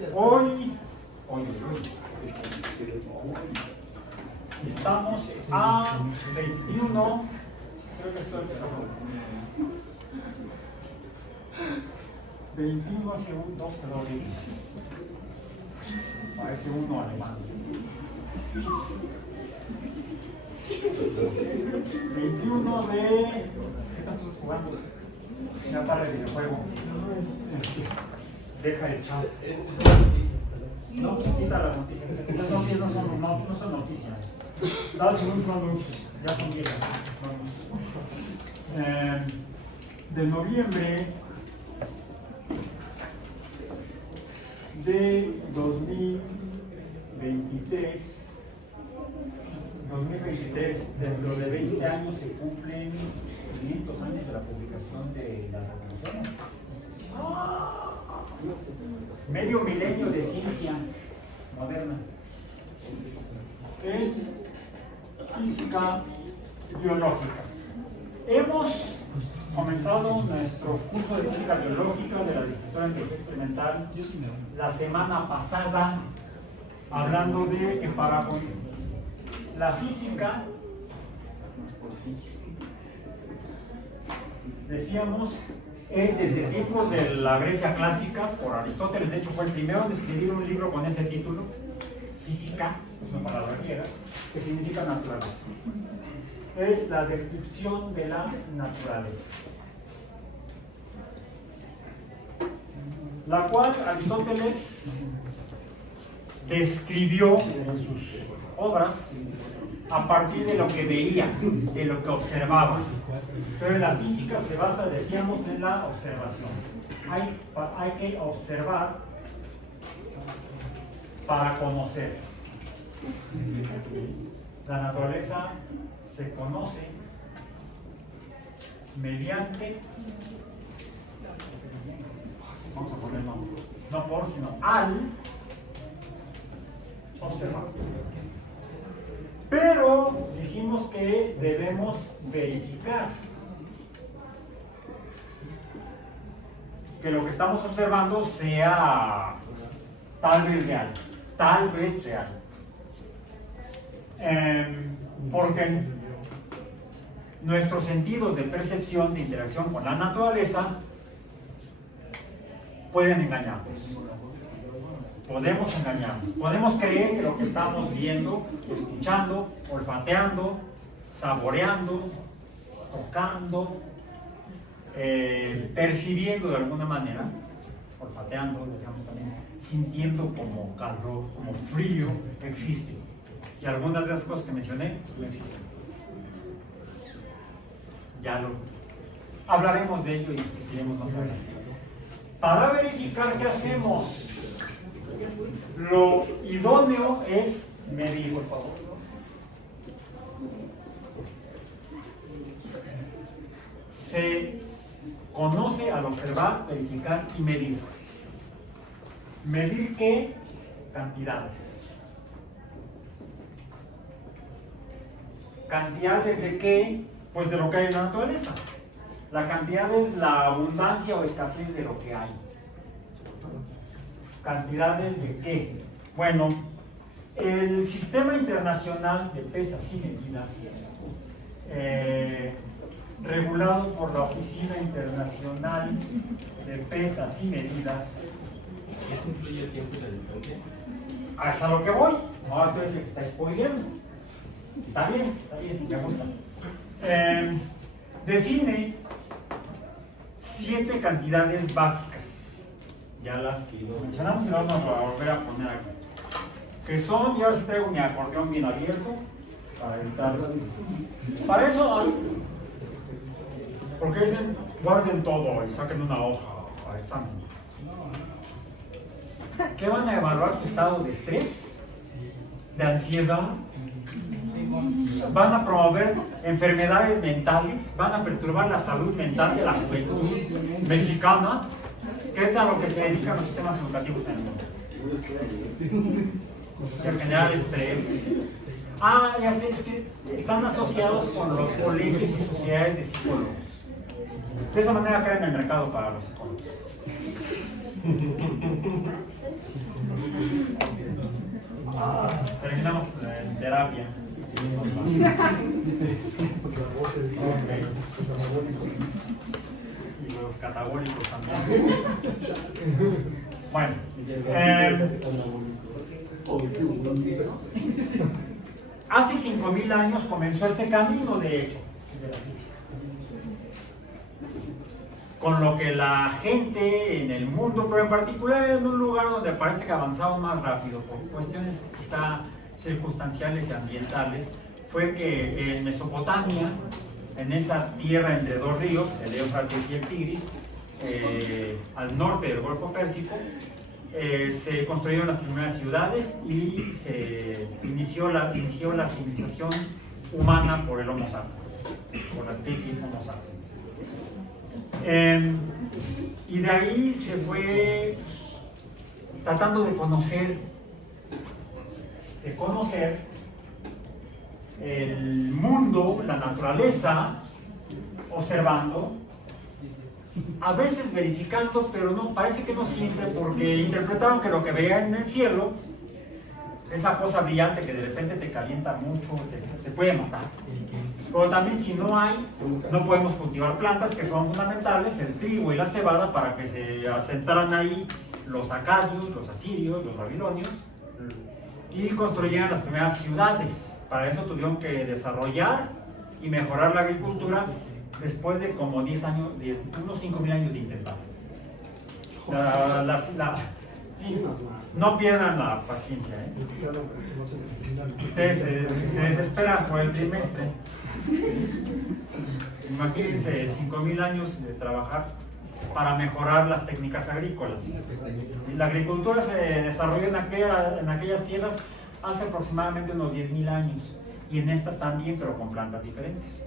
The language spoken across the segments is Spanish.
Hoy estamos a 21. Creo que estoy empezando. 21 segundos, pero parece uno alemán. 21 de... ¿Qué tanto estás jugando? Ya para el videojuego. Deja el chat. No, quita las noticias. Las noticias no son noticias. Ya son viejas. De noviembre de 2023, dentro de 20 años se cumplen 500 años de la publicación de las revoluciones. Medio milenio de ciencia moderna. En física biológica. Hemos comenzado nuestro curso de física biológica de la licenciatura en biología experimental la semana pasada, hablando de que para la física, decíamos, es desde tiempos de la Grecia clásica, por Aristóteles. De hecho fue el primero en escribir un libro con ese título, Física, es una palabra griega, que significa naturaleza. Es la descripción de la naturaleza, la cual Aristóteles describió en sus obras a partir de lo que veía, de lo que observaba. Pero la física se basa, decíamos, en la observación. Hay que observar para conocer. La naturaleza se conoce mediante, vamos a poner no por, sino al observar. Pero dijimos que debemos verificar que lo que estamos observando sea tal vez real. Porque nuestros sentidos de percepción, de interacción con la naturaleza, pueden engañarnos. Podemos engañarnos. Podemos creer que lo que estamos viendo, escuchando, olfateando, saboreando, tocando, percibiendo de alguna manera, olfateando, decíamos también, sintiendo como calor, como frío, existe. Y algunas de las cosas que mencioné no existen. Ya lo hablaremos de ello y diremos más adelante. Para verificar qué hacemos, lo idóneo es medir, por favor. Se conoce al observar, verificar y medir. ¿Medir qué? Cantidades. ¿Cantidades de qué? Pues de lo que hay en la naturaleza. La cantidad es la abundancia o escasez de lo que hay. ¿Cantidades de qué? Bueno, el Sistema Internacional de Pesas y Medidas, regulado por la Oficina Internacional de Pesas y Medidas. ¿Esto incluye el tiempo y la distancia? Es a lo que voy. No, entonces el que está spoileando. Está bien, me gusta. Define 7 cantidades básicas. Ya las mencionamos y las vamos a volver a poner aquí. Que son, yo ahora sí traigo mi acordeón bien abierto para evitar. Para eso, porque dicen guarden todo y saquen una hoja para el examen. ¿Qué van a evaluar? Su estado de estrés, de ansiedad. Van a promover enfermedades mentales, van a perturbar la salud mental de la juventud mexicana, que es a lo que se dedican los sistemas educativos en el mundo. Se genera estrés. Ya sé, es que están asociados con los colegios y sociedades de psicólogos. De esa manera caen en el mercado para los psicólogos. Terminamos en terapia. Okay. Y los catabólicos también. Bueno, hace 5,000 años comenzó este camino, de hecho, de la física. Con lo que la gente en el mundo, pero en particular en un lugar donde parece que avanzaba más rápido, por cuestiones quizá circunstanciales y ambientales, fue que en Mesopotamia, en esa tierra entre dos ríos, el Éufrates y el Tigris, al norte del Golfo Pérsico, se construyeron las primeras ciudades y se inició la civilización humana por el Homo sapiens, por la especie Homo sapiens. Y de ahí se fue tratando de conocer el mundo, la naturaleza, observando, a veces verificando, pero no, parece que no siempre, porque interpretaron que lo que veían en el cielo, esa cosa brillante que de repente te calienta mucho, te puede matar. Pero también si no hay, no podemos cultivar plantas que fueron fundamentales, el trigo y la cebada, para que se asentaran ahí los acadios, los asirios, los babilonios, y construyeran las primeras ciudades. Para eso tuvieron que desarrollar y mejorar la agricultura después de como 10 años, unos 5,000 años de intentar. Sí, no pierdan la paciencia, ¿eh? Ustedes se desesperan por el trimestre. Imagínense 5,000 años de trabajar para mejorar las técnicas agrícolas. La agricultura se desarrolló en aquellas tierras hace aproximadamente unos 10,000 años, y en estas también, pero con plantas diferentes.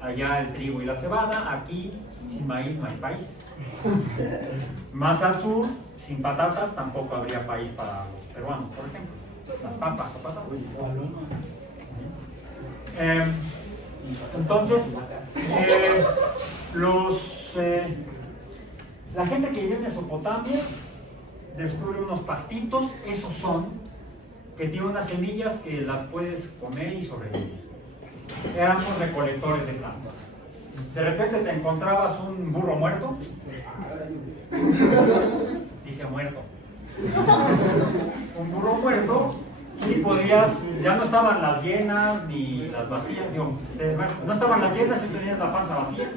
Allá el trigo y la cebada, aquí sin maíz no hay país. Más al sur, sin patatas, tampoco habría país para los peruanos, por ejemplo. Las papas o patatas. Entonces, la gente que vive en Mesopotamia descubre unos pastitos, esos son, que tienen unas semillas que las puedes comer y sobrevivir. Éramos recolectores de plantas. De repente te encontrabas un burro muerto. Dije muerto. Un burro muerto, y podías, ya no estaban las llenas ni las vacías, digamos, no estaban las llenas y tenías la panza vacía.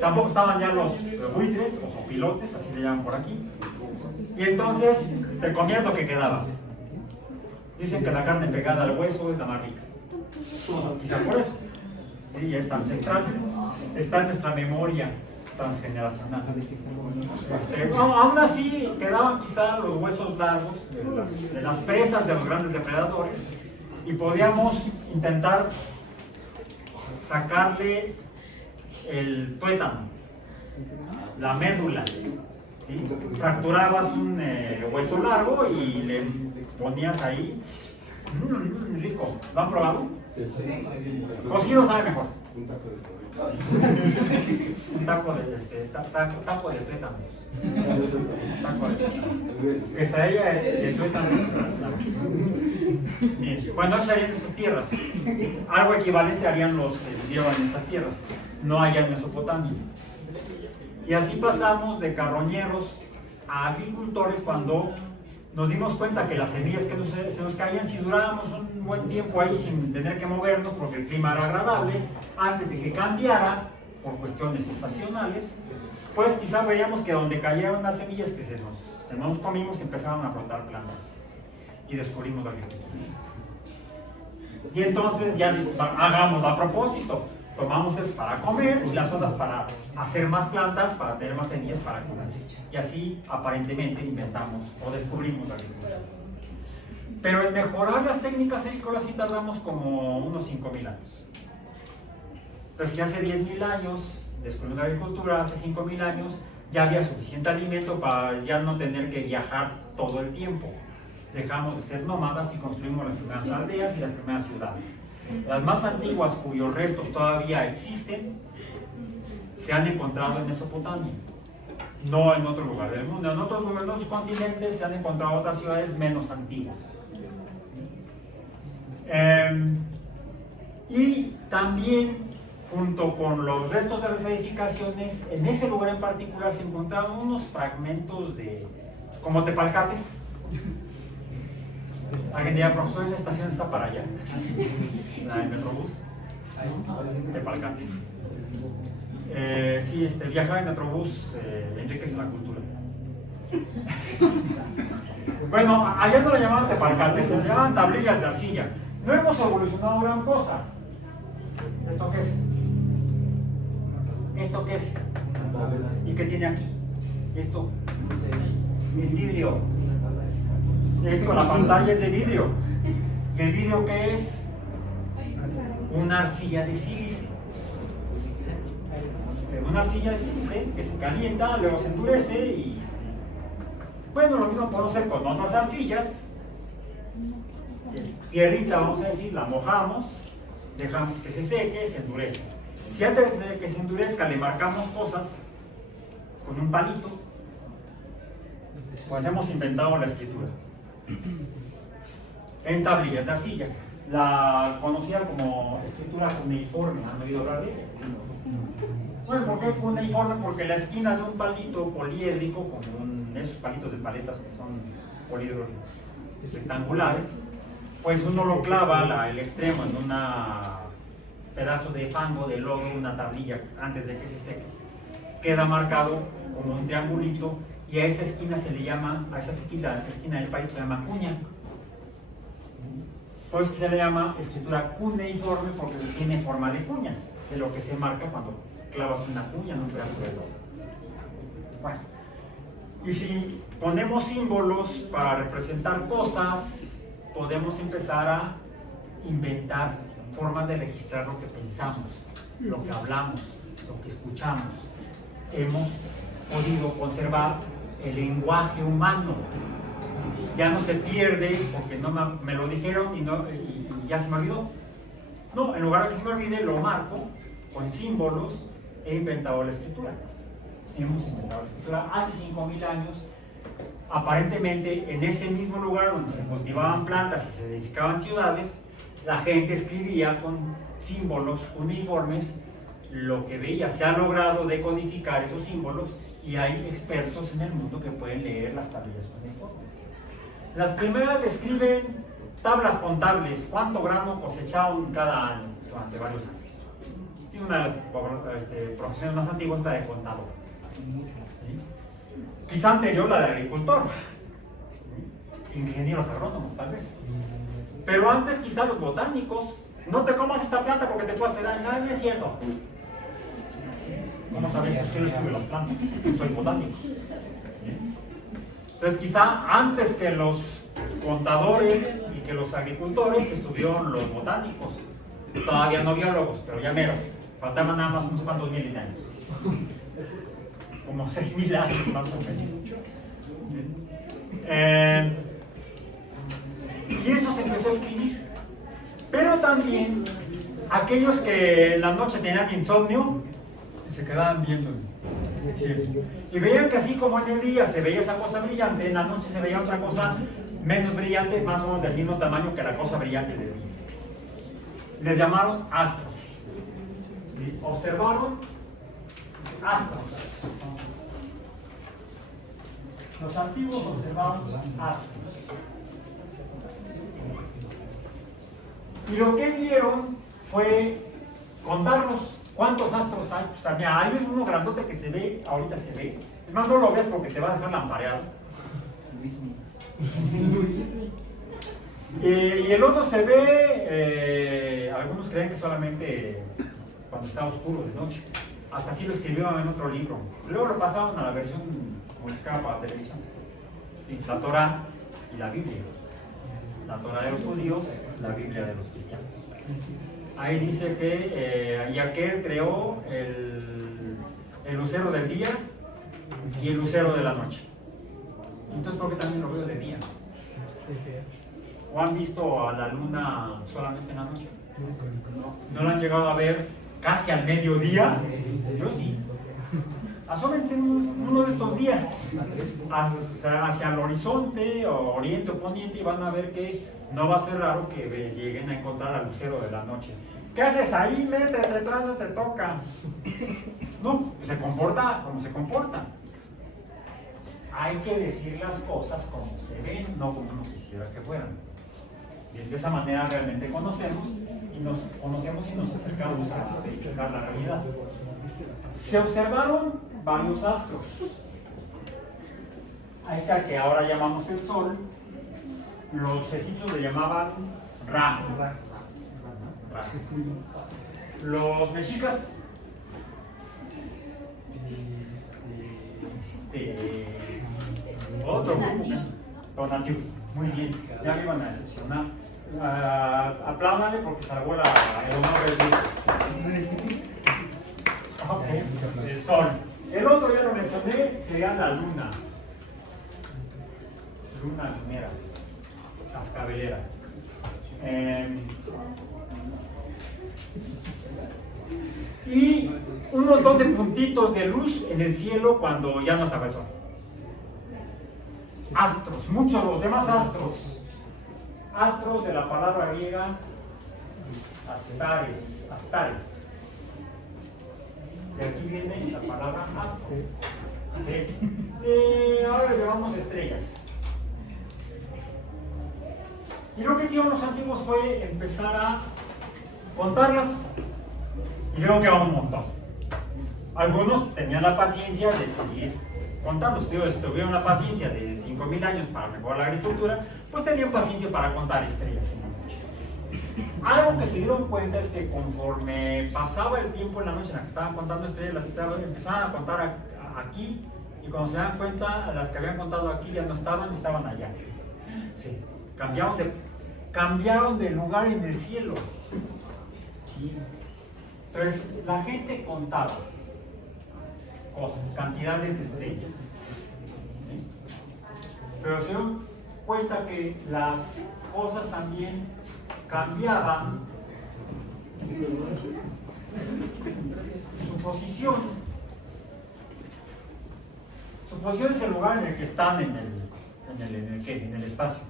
Tampoco estaban ya los buitres o sopilotes, así le llaman por aquí. Y entonces te comías lo que quedaba. Dicen que la carne pegada al hueso es la más rica. Quizá por eso. Sí, es ancestral. Está en nuestra memoria transgeneracional. Aún así quedaban quizá los huesos largos de las presas de los grandes depredadores, y podíamos intentar sacarle el tuétano, la médula, ¿sí? Fracturabas un hueso largo y le ponías ahí. Rico. ¿Lo han probado? Sí. Cocido sabe mejor. Un taco de Un taco de tuétanos. Taco de tuétanos. Quesadilla de tuétanos. Bien. Bueno, eso sería en estas tierras. Algo equivalente harían los que llevan en estas tierras. No allá en Mesopotamia. Y así pasamos de carroñeros a agricultores cuando nos dimos cuenta que las semillas que se nos caían, si durábamos un buen tiempo ahí sin tener que movernos porque el clima era agradable, antes de que cambiara por cuestiones estacionales, pues quizá veíamos que donde cayeron las semillas que no nos comimos, empezaron a brotar plantas, y descubrimos la agricultura. Y entonces ya hagámoslo a propósito, tomamos es para comer y las otras para hacer más plantas, para tener más semillas para comer. Y así aparentemente inventamos o descubrimos la agricultura. Pero en mejorar las técnicas agrícolas sí tardamos como unos 5,000 años. Entonces, si hace 10,000 años descubrimos la agricultura, hace 5,000 años ya había suficiente alimento para ya no tener que viajar todo el tiempo. Dejamos de ser nómadas y construimos las primeras aldeas y las primeras ciudades. Las más antiguas, cuyos restos todavía existen, se han encontrado en Mesopotamia. no en otro lugar del mundo. En otros continentes se han encontrado otras ciudades menos antiguas. Y también, junto con los restos de las edificaciones, en ese lugar en particular se encontraron unos fragmentos de, como tepalcates. Alguien diría, profesor, esa estación está para allá. El Metrobús. Tepalcates. Sí, viajar en Metrobús enriquece la cultura. Bueno, allá no le llamaban tepalcates, se le llamaban tablillas de arcilla. No hemos evolucionado gran cosa. ¿Esto qué es? ¿Esto qué es? ¿Y qué tiene aquí? Esto es vidrio. Esto, la pantalla es de vidrio. ¿Y el vidrio qué es? Una arcilla de sílice. Una arcilla de sílice que se calienta, luego se endurece y... Bueno, lo mismo podemos hacer con otras arcillas. Tierrita, vamos a decir, la mojamos, dejamos que se seque, se endurece. Si antes de que se endurezca le marcamos cosas con un palito, pues hemos inventado la escritura en tablillas de arcilla, la conocida como escritura cuneiforme. ¿Han oído hablar de ella? Bueno, ¿por qué cuneiforme? Porque la esquina de un palito poliédrico, como esos palitos de paletas que son poliedros rectangulares, pues uno lo clava el extremo en un pedazo de fango, de lodo, una tablilla, antes de que se seque. Queda marcado como un triangulito y a esa esquina se le llama, a esa esquina del palito se llama cuña. Por eso se le llama escritura cuneiforme, porque tiene forma de cuñas, de lo que se marca cuando clavas una cuña en un pedazo de lodo. Bueno, y si ponemos símbolos para representar cosas, podemos empezar a inventar formas de registrar lo que pensamos, lo que hablamos, lo que escuchamos. Hemos podido conservar el lenguaje humano. Ya no se pierde porque no me lo dijeron y ya se me olvidó. No, en lugar de que se me olvide, lo marco con símbolos. He inventado la escritura. Hemos inventado la escritura hace 5,000 años. Aparentemente, en ese mismo lugar donde se cultivaban plantas y se edificaban ciudades, la gente escribía con símbolos uniformes lo que veía. Se ha logrado decodificar esos símbolos y hay expertos en el mundo que pueden leer las tablillas cuneiformes. Las primeras describen tablas contables, cuánto grano cosecharon cada año durante varios años. Sí, una de las profesiones más antiguas es la de contador. Quizá anterior la de agricultor, ingenieros agrónomos tal vez. Pero antes quizá los botánicos. No te comas esta planta porque te puede hacer daño. No es cierto. ¿Cómo sabes? Es que yo estuve las plantas, soy botánico. Entonces quizá antes que los contadores y que los agricultores estuvieron los botánicos. Todavía no biólogos, pero ya mero. Faltaban nada más unos cuantos miles de años. Como 6,000 años más o menos. Y eso se empezó a escribir. Pero también aquellos que en la noche tenían insomnio se quedaban viendo el cielo. Y veían que así como en el día se veía esa cosa brillante, en la noche se veía otra cosa menos brillante, más o menos del mismo tamaño que la cosa brillante del día. Les llamaron astros. ¿Sí? Observaron astros. Los antiguos observaban astros. Y lo que vieron fue contarlos cuántos astros hay. Pues, mira, hay uno grandote que se ve, ahorita se ve. Es más, no lo ves porque te va a dejar lampareado. Y el otro se ve, algunos creen que solamente cuando está oscuro de noche. Hasta así lo escribieron en otro libro. Luego lo pasaron a la versión modificada para televisión. Sí, la Torá y la Biblia. La Torá de los judíos, la Biblia de los cristianos. Ahí dice que y aquel creó el lucero del día y el lucero de la noche. Entonces, ¿por qué también lo veo de día? ¿O han visto a la luna solamente en la noche? ¿No la han llegado a ver casi al mediodía? Yo sí. Asómense uno de estos días hacia el horizonte, o oriente o poniente, y van a ver que no va a ser raro que lleguen a encontrar al lucero de la noche. ¿Qué haces ahí? Métete detrás, no te toca. No, se comporta como se comporta. Hay que decir las cosas como se ven, no como uno quisiera que fueran. Y de esa manera realmente conocemos y nos acercamos a verificar la realidad. Se observaron varios astros. A ese al que ahora llamamos el Sol, los egipcios le llamaban Ra. Los mexicas, otro grupo, Tonatiuh. Muy bien, ya me iban a decepcionar. Apláudale porque salvó el honor del día. Ok, el Sol. El otro ya lo mencioné, sería la Luna. Luna lunera, cascabelera. Y un montón de puntitos de luz en el cielo cuando ya no estaba el Sol. Astros, muchos los demás astros. Astros de la palabra griega astares, astare. De aquí viene la palabra astro. Ahora le llamamos estrellas. Y lo que hicieron los antiguos fue empezar a contarlas. Y veo que va un montón. Algunos tenían la paciencia de seguir contando. Si tuvieron la paciencia de 5,000 años para mejorar la agricultura, pues tenían paciencia para contar estrellas en la noche. Algo que se dieron cuenta es que conforme pasaba el tiempo en la noche en la que estaban contando estrellas, las empezaban a contar aquí, y cuando se dan cuenta, las que habían contado aquí ya no estaban allá. Sí, cambiaron de lugar en el cielo. Sí. Entonces, la gente contaba cosas, cantidades de estrellas. ¿Sí? Pero se dio cuenta que las cosas también cambiaban su posición. Su posición es el lugar en el que están en el espacio.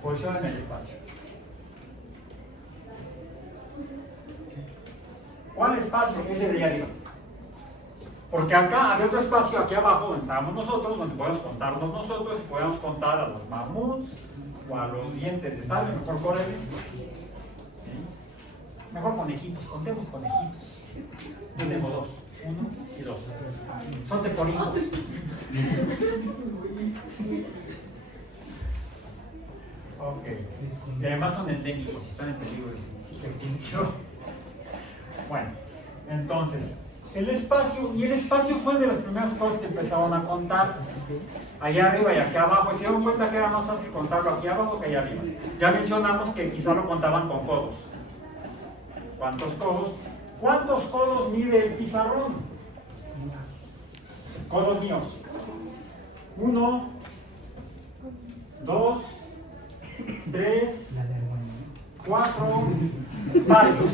Posición en el espacio. ¿Cuál espacio? Ese de allá arriba. Porque acá había otro espacio, aquí abajo, donde estábamos nosotros, donde podemos contarnos nosotros, y podemos contar a los mamuts o a los dientes de sable, mejor córrele. ¿Sí? Mejor conejitos, contemos conejitos. Yo tengo 2, 1 y 2. Son teporinos. Ok. Y además son endémicos y están en peligro de extinción. Bueno, entonces, el espacio fue de las primeras cosas que empezaron a contar. Allá arriba y aquí abajo, y se dieron cuenta que era más fácil contarlo aquí abajo que allá arriba. Ya mencionamos que quizá lo contaban con codos. ¿Cuántos codos? ¿Cuántos codos mide el pizarrón? Codos míos. 1, 2, 3, 4, varios.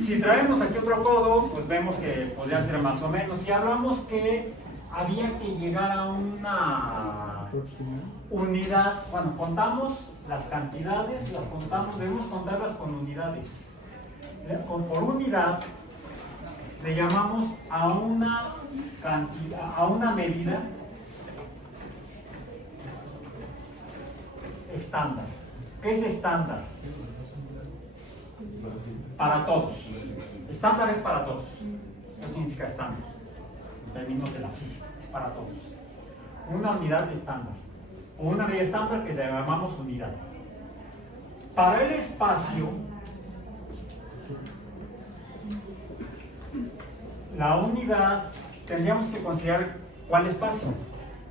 Si traemos aquí otro codo, pues vemos que podría ser más o menos. Si hablamos que había que llegar a una unidad, bueno, contamos las cantidades, debemos contarlas con unidades. Por unidad le llamamos a una cantidad, a una medida estándar. ¿Qué es estándar? Para todos. Estándar es para todos. Eso significa estándar. En términos de la física, es para todos. Una unidad estándar. O una medida estándar que le llamamos unidad. Para el espacio, la unidad tendríamos que considerar cuál espacio.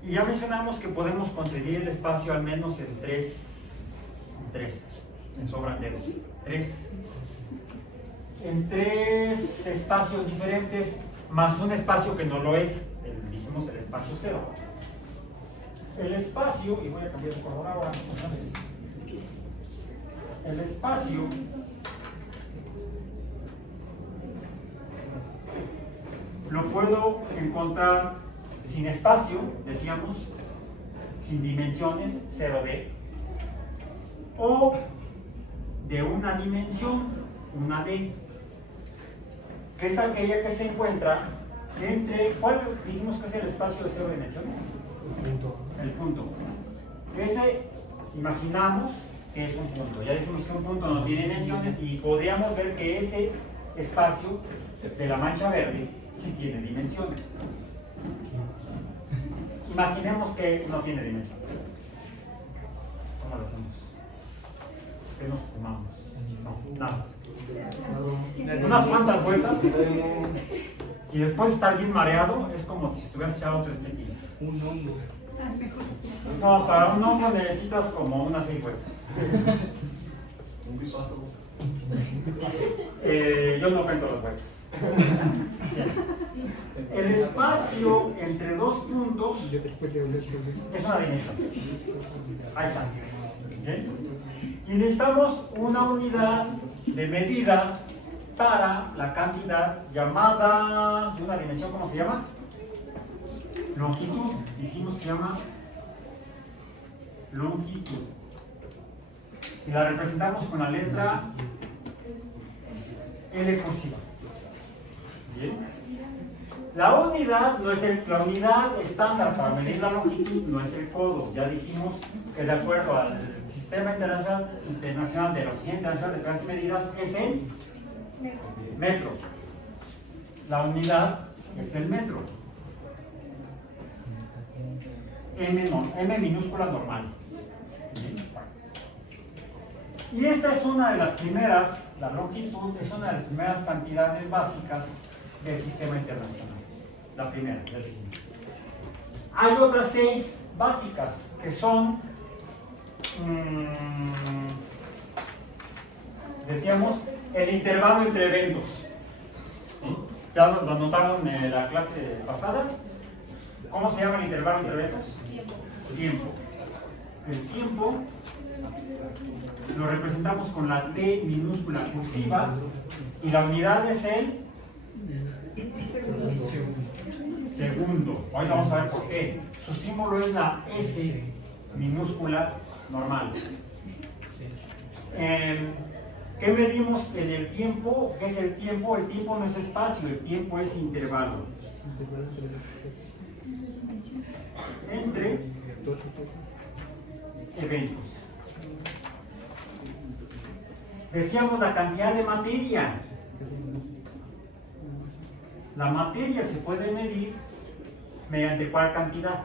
Y ya mencionamos que podemos conseguir el espacio al menos en tres. Me sobran dedos. 3. En 3 espacios diferentes, más un espacio que no lo es, dijimos el espacio 0. El espacio, y voy a cambiar de color ahora, ¿sabes? El espacio lo puedo encontrar sin espacio, decíamos, sin dimensiones, 0D, o de una dimensión, una D, que es aquella que se encuentra entre, ¿cuál dijimos que es el espacio de 0 dimensiones? El punto. Ese, imaginamos que es un punto. Ya dijimos que un punto no tiene dimensiones y podríamos ver que ese espacio de la mancha verde sí tiene dimensiones. Imaginemos que no tiene dimensiones. ¿Cómo lo hacemos? ¿Qué nos fumamos? No, nada. Unas cuantas vueltas y después estar bien mareado es como si estuvieras echado 3 tequilas. Un hombro. No, para un hongo necesitas como unas 6 vueltas. Un bipaso. Yo no cuento las vueltas. Bien. El espacio entre dos puntos es una dimensión. Ahí está. ¿Bien? Y necesitamos una unidad de medida para la cantidad llamada, de una dimensión, ¿cómo se llama? Longitud. Dijimos que se llama longitud. Y la representamos con la letra L cursiva. Bien. La unidad estándar para medir la longitud no es el codo. Ya dijimos que de acuerdo al Sistema Internacional de la Oficina Internacional de Pruebas y Medidas es el metro. La unidad es el metro. M minúscula normal. Y esta es una de las primeras, la longitud es una de las primeras cantidades básicas del sistema internacional. La primera, ya dijimos. Hay otras 6 básicas que son, decíamos, el intervalo entre eventos. ¿Sí? ¿Ya lo notaron en la clase pasada? ¿Cómo se llama el intervalo entre eventos? Tiempo. El tiempo lo representamos con la T minúscula cursiva y la unidad es el segundo. Ahorita vamos a ver por qué. Su símbolo es la S minúscula normal. ¿Qué medimos en el tiempo? ¿Qué es el tiempo? El tiempo no es espacio, el tiempo es intervalo. Entre eventos. Decíamos la cantidad de materia. La materia se puede medir mediante ¿cuál cantidad?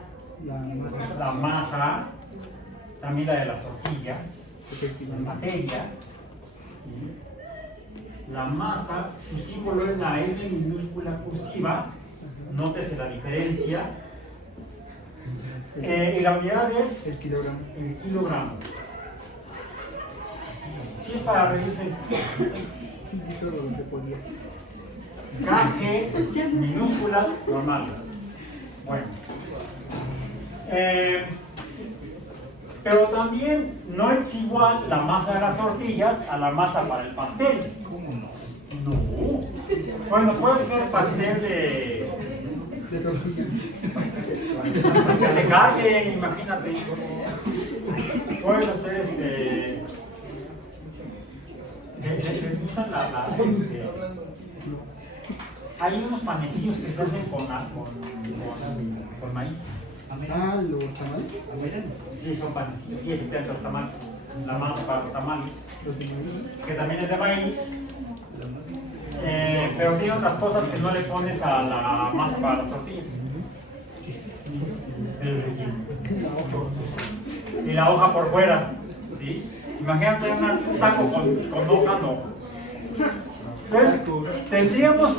La masa, también la de las tortillas, la materia. La masa, su símbolo es la M minúscula cursiva, nótese la diferencia. Y la unidad es el kilogramo. Si es para reírse. KG minúsculas normales. Bueno. Pero también no es igual la masa de las tortillas a la masa para el pastel. No. Bueno, puede ser pastel de carne, imagínate. Puedes hacer ¿les gustan hay unos panecillos que se hacen con maíz? ¿Los tamales? Sí, son panecillos, sí, efectivamente los tamales. La masa para los tamales, que también es de maíz, pero tiene otras cosas que no le pones a la masa para las tortillas. Y la hoja por fuera, ¿sí? Imagínate un taco con hoja, no. Entonces, tendríamos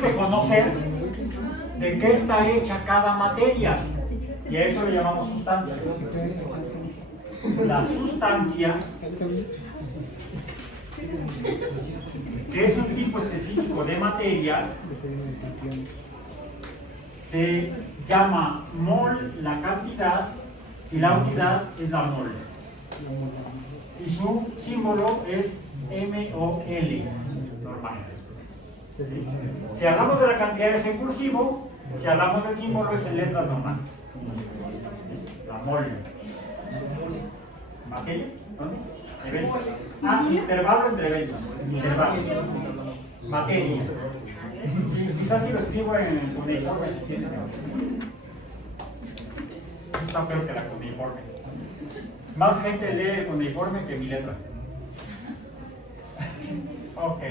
que conocer de qué está hecha cada materia, y a eso le llamamos sustancia. La sustancia, que es un tipo específico de materia, se llama mol la cantidad y la unidad es la mol. Y su símbolo es MOL, normal. Si hablamos de la cantidad es en cursivo, si hablamos del símbolo es en letras normales. La mol. ¿Materia? ¿Dónde? Eventos. Ah, intervalo entre eventos. Intervalo. Materia. Sí, quizás si lo escribo en cuneiforme se entiende mejor. Está peor que la cuneiforme. Más gente lee el cuneiforme que mi letra. Ok.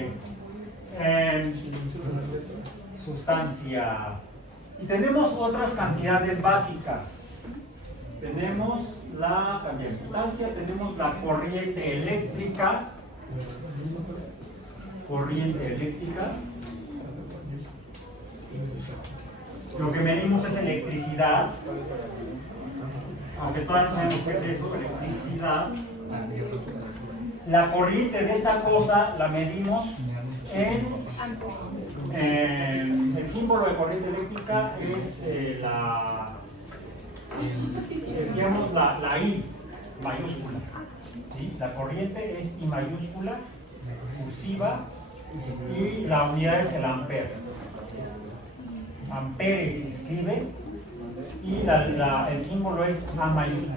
Sustancia. Y tenemos otras cantidades básicas. Tenemos la cantidad de sustancia, tenemos la corriente eléctrica. Corriente eléctrica. Lo que medimos es electricidad. Aunque todavía no sabemos qué es eso, electricidad. La corriente de esta cosa la medimos en el símbolo de corriente eléctrica es decíamos la I mayúscula. ¿Sí? La corriente es I mayúscula, cursiva, y la unidad es el ampere. Ampere se escribe y el símbolo es A mayúscula,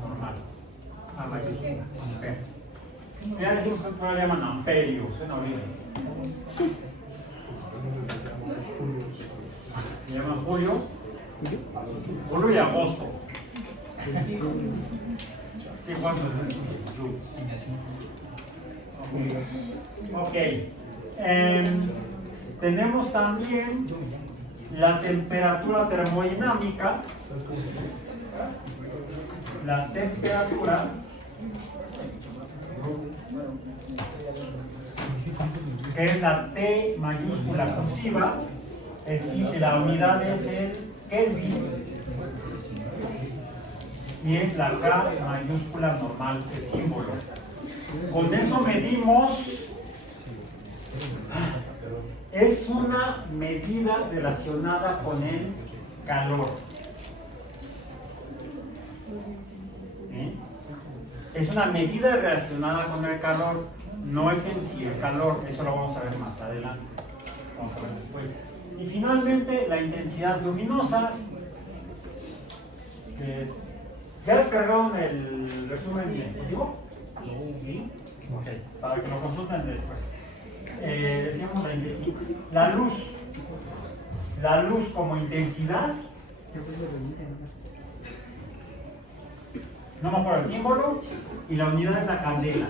normal. A mayúscula, ampere. Ya dijimos que no le llaman amperio, suena horrible. Se llama julio. Julio y agosto. Sí, ¿cuántos meses? Ok. Tenemos también la temperatura termodinámica. La temperatura que es la T mayúscula cursiva, la unidad es el Kelvin y es la K mayúscula normal, el símbolo. Con eso medimos, es una medida relacionada con el calor. ¿Sí? Es una medida relacionada con el calor, no es en sí el calor, eso lo vamos a ver más adelante, vamos a ver después. Y finalmente la intensidad luminosa. ¿Ya descargaron el resumen ejecutivo? ¿Sí? Okay, para que lo consulten después. Decíamos la intensidad. La luz como intensidad. No me acuerdo el símbolo y la unidad es la candela,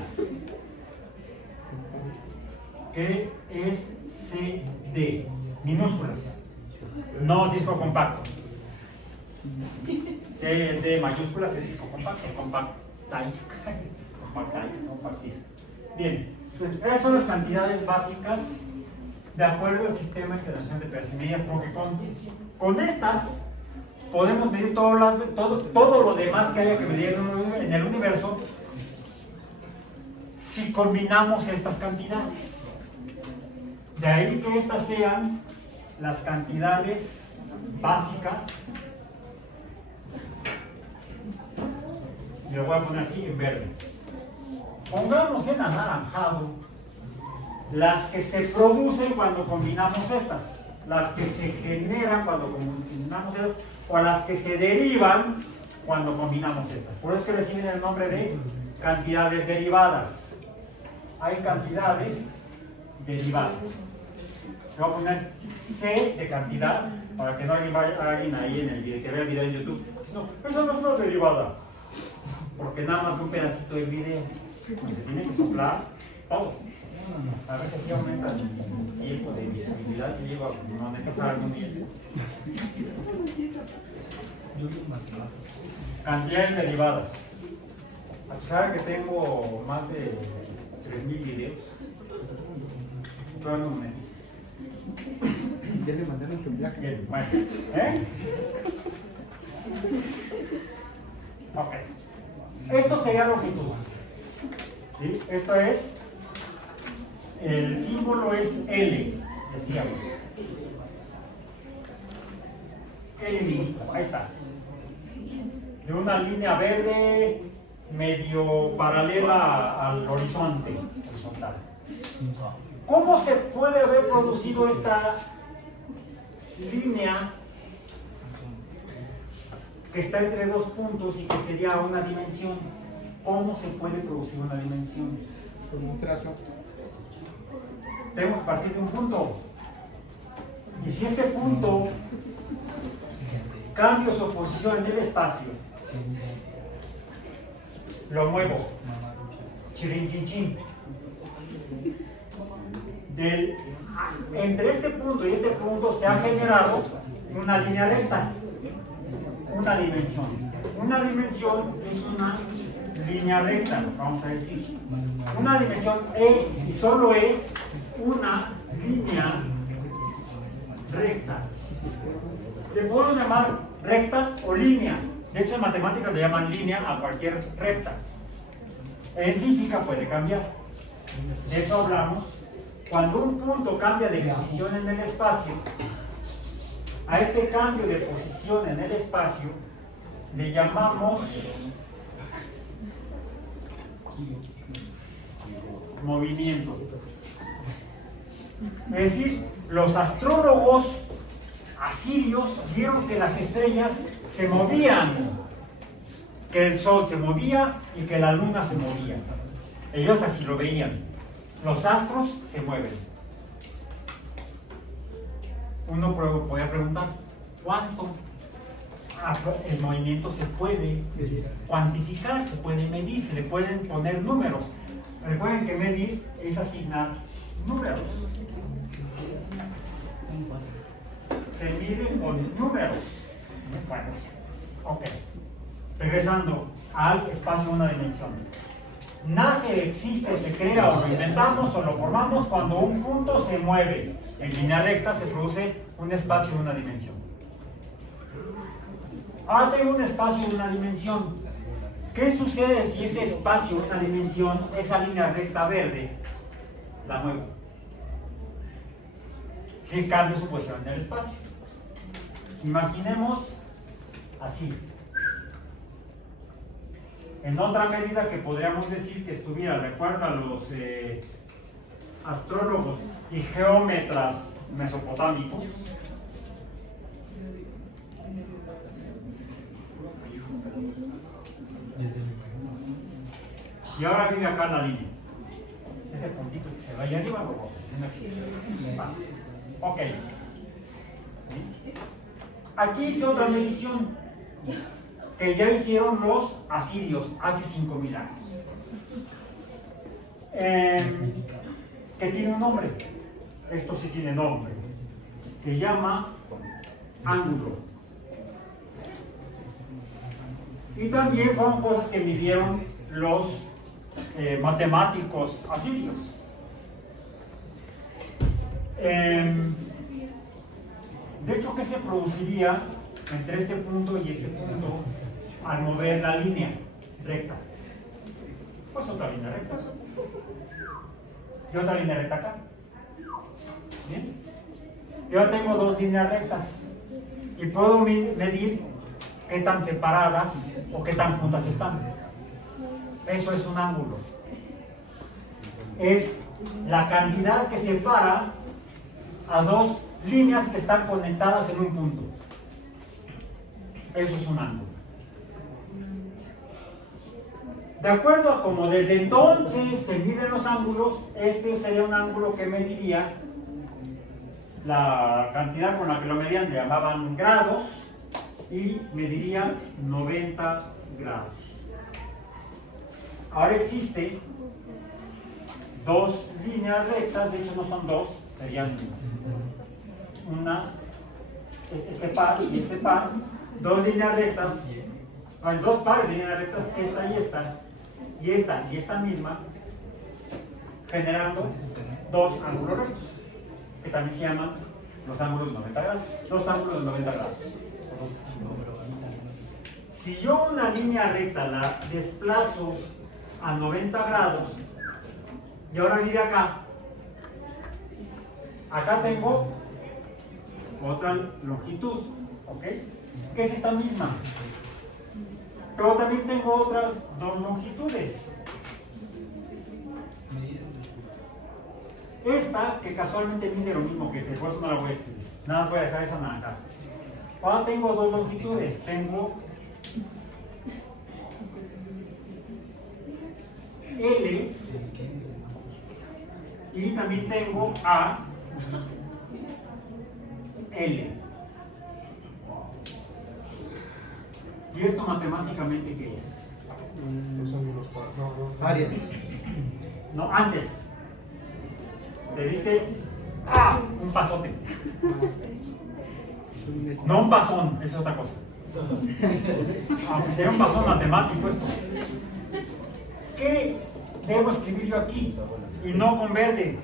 que es CD, minúsculas, no disco compacto. CD mayúsculas es disco compacto, compactiz. Bien, pues esas son las cantidades básicas de acuerdo al sistema internacional de pesos y medidas, porque con estas podemos medir todo lo demás que haya que medir en el universo si combinamos estas cantidades. De ahí que estas sean las cantidades básicas. Y lo voy a poner así en verde. Pongamos en anaranjado las que se producen cuando combinamos estas, las que se generan cuando combinamos estas, o a las que se derivan cuando combinamos estas. Por eso es que reciben el nombre de cantidades derivadas. Hay cantidades derivadas. Le voy a poner C de cantidad para que no haya alguien ahí en el video, que vea el video en YouTube. No, eso no es una derivada, porque nada más un pedacito del video. Se tiene que soplar todo. A ver si así aumenta el tiempo de visibilidad que lleva a monetizar algún día. Cantidades derivadas. A pesar de que tengo más de 3,000 videos, todavía no monetizo. Ya le mandaron su viaje. Bien, bueno. Ok. Esto sería longitud. ¿Sí? Esto es, el símbolo es L, decíamos. L minúsculo, ahí está. De una línea verde medio paralela al horizonte, horizontal. ¿Cómo se puede haber producido esta línea que está entre dos puntos y que sería una dimensión? ¿Cómo se puede producir una dimensión? Con un trazo. Tengo que partir de un punto. Y si este punto cambio su posición en el espacio, lo muevo, chirin chin chin, entre este punto y este punto se ha generado una línea recta, una dimensión. Una dimensión es una línea recta, vamos a decir. Una dimensión es y solo es una línea recta. Le podemos llamar recta o línea. De hecho, en matemáticas le llaman línea a cualquier recta. En física puede cambiar. De hecho, hablamos cuando un punto cambia de posición en el espacio. A este cambio de posición en el espacio le llamamos movimiento. Es decir, los astrólogos asirios vieron que las estrellas se movían, que el sol se movía y que la luna se movía. Ellos así lo veían. Los astros se mueven. Uno podía preguntar, ¿cuánto? El movimiento se puede cuantificar, se puede medir, se le pueden poner números. Recuerden que medir es asignar números. Se miden con números. Bueno, ok. Regresando al espacio de una dimensión. Nace, existe, se crea o lo inventamos o lo formamos cuando un punto se mueve. En línea recta se produce un espacio de una dimensión. Ahora tengo un espacio de una dimensión. ¿Qué sucede si ese espacio de una dimensión, esa línea recta verde, la muevo? Si cambio su posición en el espacio. Imaginemos así. En otra medida que podríamos decir que estuviera, recuerda los astrólogos y geómetras mesopotámicos, y ahora viene acá la línea. Ese puntito que se va allá arriba, por favor, ese no existe. Paz. Ok. Aquí hice otra medición que ya hicieron los asirios hace 5000 años. Que tiene un nombre. Esto sí tiene nombre. Se llama ángulo. Y también fueron cosas que midieron los matemáticos asirios. De hecho, ¿qué se produciría entre este punto y este punto al mover la línea recta? Pues otra línea recta. Y otra línea recta acá. ¿Bien? Yo ahora tengo dos líneas rectas y puedo medir qué tan separadas o qué tan juntas están. Eso es un ángulo. Es la cantidad que separa a dos líneas que están conectadas en un punto. Eso es un ángulo. De acuerdo a como desde entonces se miden los ángulos, este sería un ángulo que mediría la cantidad con la que lo medían, le llamaban grados, y mediría 90 grados. Ahora existe dos líneas rectas, de hecho no son dos, serían este par y este par, dos líneas rectas, hay dos pares de líneas rectas, esta y esta misma, generando dos ángulos rectos, que también se llaman los ángulos de 90 grados, dos ángulos de 90 grados. Si yo una línea recta la desplazo a 90 grados y ahora vive acá, acá tengo otra longitud, ¿ok? Que es esta misma. Pero también tengo otras dos longitudes. Esta, que casualmente mide lo mismo que este, por eso no la voy a escribir. Nada más voy a dejar esa naranja. Ahora tengo dos longitudes. Tengo L y también tengo A, L. ¿Y esto matemáticamente qué es? Los ángulos para. No. Áreas. No, antes. Te diste un pasote. No un pasón, eso es otra cosa. Aunque sería un pasón matemático esto. ¿Qué debo escribir yo aquí? Y no con verde,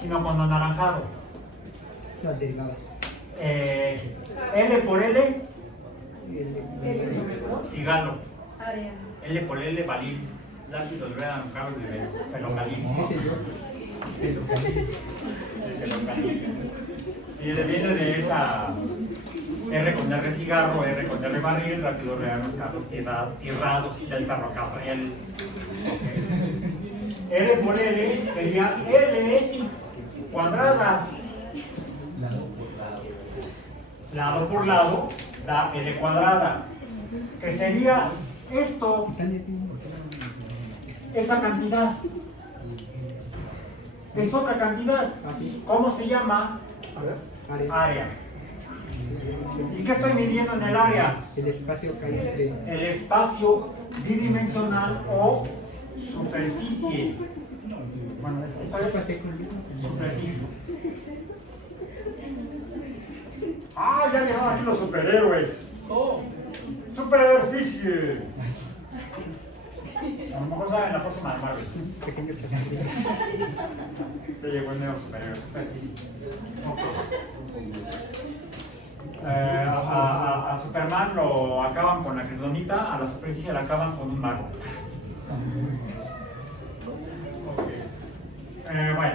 sino con anaranjado. Las derivadas. L por L, El cigalo. Área. L por L, balín. Lácido, olveda, cabo y felocalín. Y viene de esa R con R cigarro, R con R barril, rápido real los carros tierrados del ferrocarril. L por L sería L cuadrada. Lado por lado da L cuadrada. Que sería esto, esa cantidad. Es otra cantidad. ¿Cómo se llama? Área. ¿Y qué estoy midiendo en el área? El espacio que hay entre. El espacio bidimensional o superficie. Bueno, esto es superficie. ¡Ah, ya llegaron aquí los superhéroes! ¡Superficie! A lo mejor saben la próxima de Marvel. Pequeño chasquido. Te llegó el nuevo superhéroe, superficie. A Superman lo acaban con la kriptonita, a la superficie la acaban con un mago. Bueno,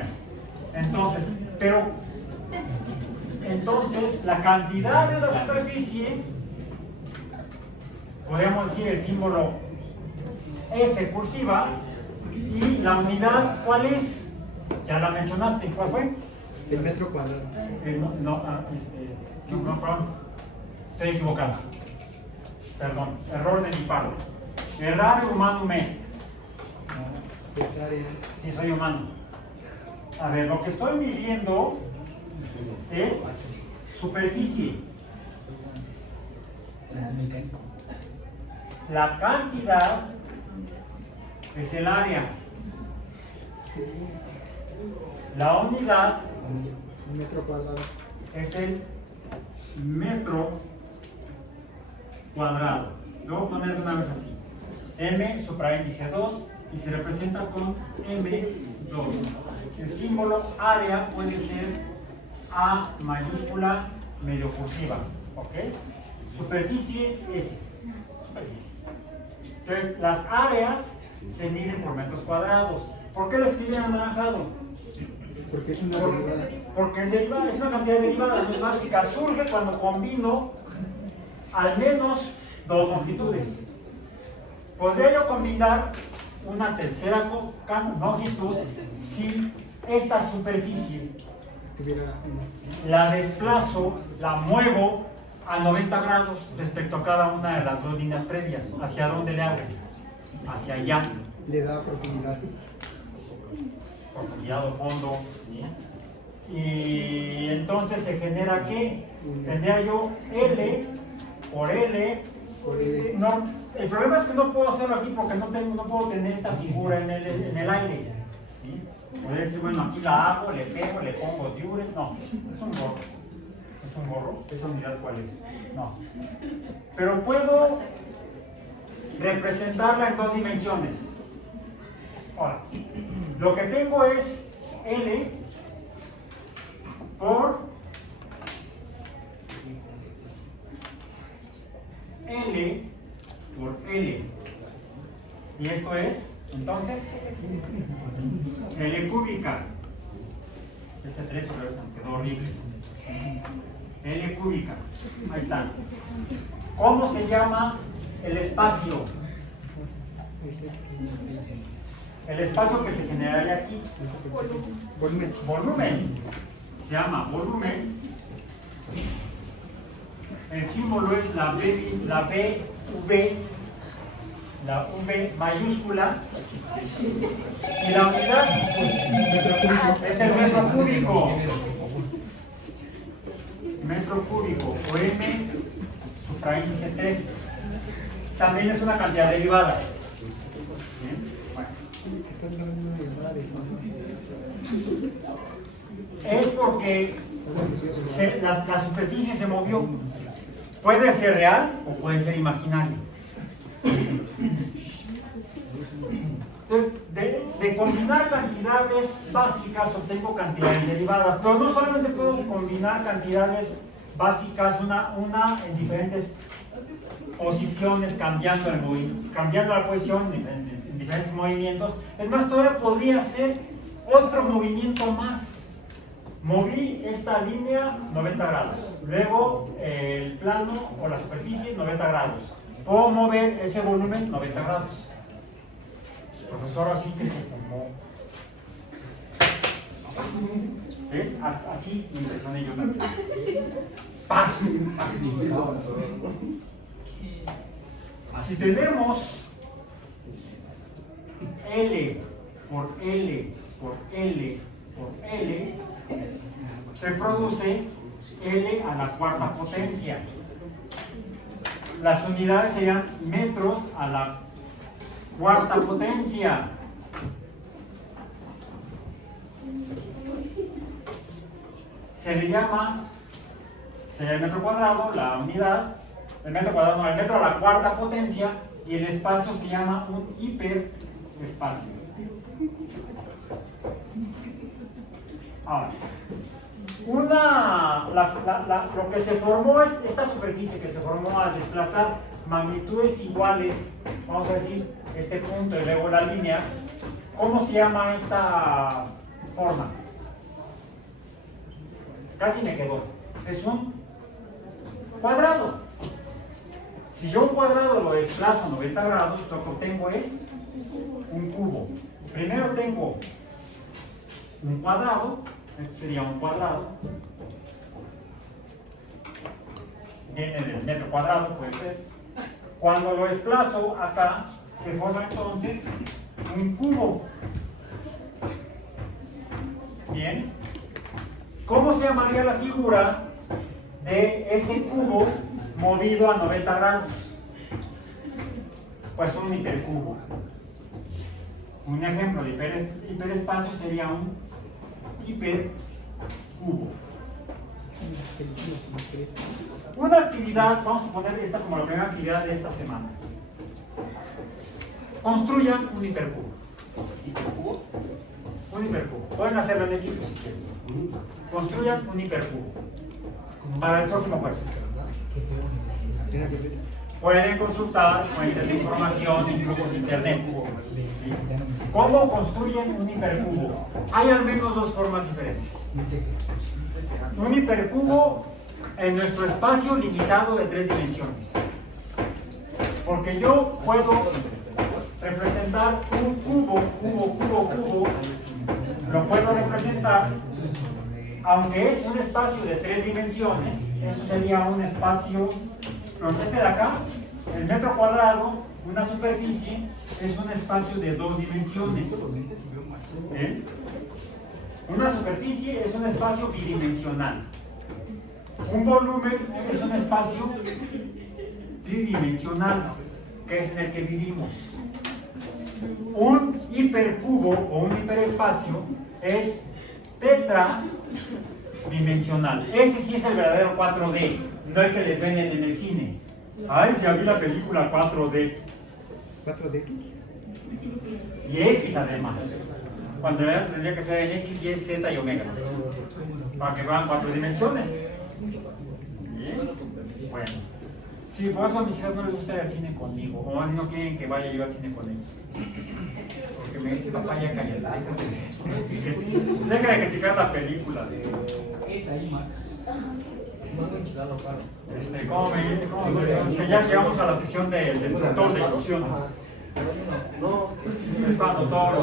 entonces la cantidad de la superficie, podríamos decir el símbolo S cursiva, y la unidad, ¿cuál es? Ya la mencionaste, ¿cuál fue? El metro cuadrado. Perdón, estoy equivocado. Perdón, error de mi parte. Errare humanum est. El área. Sí, soy humano. A ver, lo que estoy midiendo es superficie. La cantidad es el área. La unidad Un metro cuadrado. es el metro cuadrado. Lo voy a poner de una vez así. M supraíndice 2 y se representa con M2. El símbolo área puede ser A mayúscula medio cursiva. ¿Ok? Superficie S. Superficie. Entonces, las áreas se miden por metros cuadrados. ¿Por qué la escribí en anaranjado? Porque es una derivada. Porque es derivada, es una cantidad derivada, no es básica. Surge cuando combino al menos dos longitudes. Podría yo combinar una tercera longitud si esta superficie Tuviera la desplazo, la muevo a 90 grados respecto a cada una de las dos líneas previas. ¿Hacia dónde le hago? Hacia allá. le da profundidad. Profundidad o fondo. ¿Sí? Y entonces se genera ¿qué? Tendría yo L por L. No, el problema es que no puedo hacerlo aquí porque no puedo tener esta figura en el aire. ¿Sí? Podría decir, bueno, aquí la hago, le pego, le pongo diure. No, es un gorro. ¿Es un gorro? ¿Esa unidad cuál es? No. Pero puedo representarla en dos dimensiones. Ahora, lo que tengo es L por L por L. Y esto es, entonces, L cúbica. Ese 3 sobre ese me quedó horrible. L cúbica. Ahí está. ¿Cómo se llama el espacio? el espacio que se generaría aquí. Volumen. Volumen. Se llama volumen. El símbolo es la V mayúscula. Y la unidad es el metro cúbico. Metro cúbico o M supraíndice 3. También es una cantidad derivada. ¿Bien? Bueno. Están dando una llamada de Es porque la superficie se movió. Puede ser real o puede ser imaginario. Entonces, de combinar cantidades básicas obtengo cantidades derivadas, pero no solamente puedo combinar cantidades básicas una en diferentes posiciones, cambiando la posición en diferentes movimientos. Es más, todavía podría hacer otro movimiento más. Moví esta línea 90 grados, luego el plano o la superficie 90 grados. Puedo mover ese volumen 90 grados. Profesor, así que se formó. ¿Ves? Así me impresioné yo también. ¡Paz! Si tenemos L por L por L por L, se produce L a la cuarta potencia. Las unidades serían metros a la cuarta potencia. Se le llama, sería el metro cuadrado, la unidad, el metro cuadrado, no, el metro a la cuarta potencia, y el espacio se llama un hiperespacio. Ahora, lo que se formó, esta superficie que se formó al desplazar magnitudes iguales, vamos a decir, este punto y luego la línea, ¿cómo se llama esta forma? Casi me quedó. Es un cuadrado. Si yo un cuadrado lo desplazo 90 grados, lo que obtengo es un cubo. Primero tengo un cuadrado, esto sería un cuadrado, viene del metro cuadrado, puede ser. Cuando lo desplazo acá, se forma entonces un cubo. Bien. ¿Cómo se llamaría la figura de ese cubo movido a 90 grados? Pues un hipercubo. Un ejemplo de hiperespacio sería un hipercubo. Una actividad, vamos a poner esta como la primera actividad de esta semana. Construyan un hipercubo. ¿Hipercubo? Un hipercubo. Pueden hacerlo en equipo si quieren. Construyan un hipercubo. Para el próximo jueves. Pueden consultar fuentes de información, incluso en internet. ¿Cómo construyen un hipercubo? Hay al menos dos formas diferentes. Un hipercubo en nuestro espacio limitado de 3 dimensiones. Porque yo puedo representar un cubo, lo puedo representar, aunque es un espacio de 3 dimensiones, esto sería un espacio, este de acá, el metro cuadrado, una superficie, es un espacio de 2 dimensiones. ¿Bien? Una superficie es un espacio bidimensional. Un volumen es un espacio tridimensional, que es en el que vivimos. Un hipercubo o un hiperespacio es tetradimensional. Ese sí es el verdadero 4D, no el que les venden en el cine. Ay, ya vi la película 4D. ¿4D? Y X además. Cuando tendría que ser en X, Y, Z y omega. Para que vean 4 dimensiones. Bien. Bueno. Sí, por eso a mis hijas no les gusta ir al cine conmigo. O más no quieren que vaya yo al cine con ellos. Porque me dicen, papá, ya cállate. Deja de criticar la película. Es ahí, Max. No voy a quitarlo, claro. ¿Cómo me que ya llegamos a la sesión del destructor de ilusiones. Es cuando todos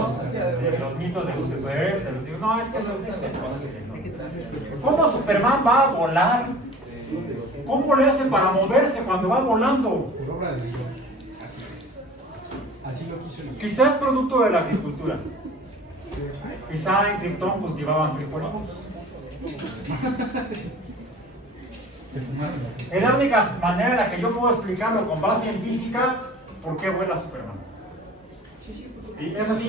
los mitos de Lucifer, te los digo, no, es que eso es imposible. ¿No? ¿Cómo Superman va a volar? ¿Cómo le hace para moverse cuando va volando? Por obra de Dios. Así lo quiso Dios. Quizás producto de la agricultura. Quizá en Krypton cultivaban frijolitos. Se fumaron. Es la única manera en la que yo puedo explicarlo con base en física por qué vuela Superman. ¿Sí? Eso sí,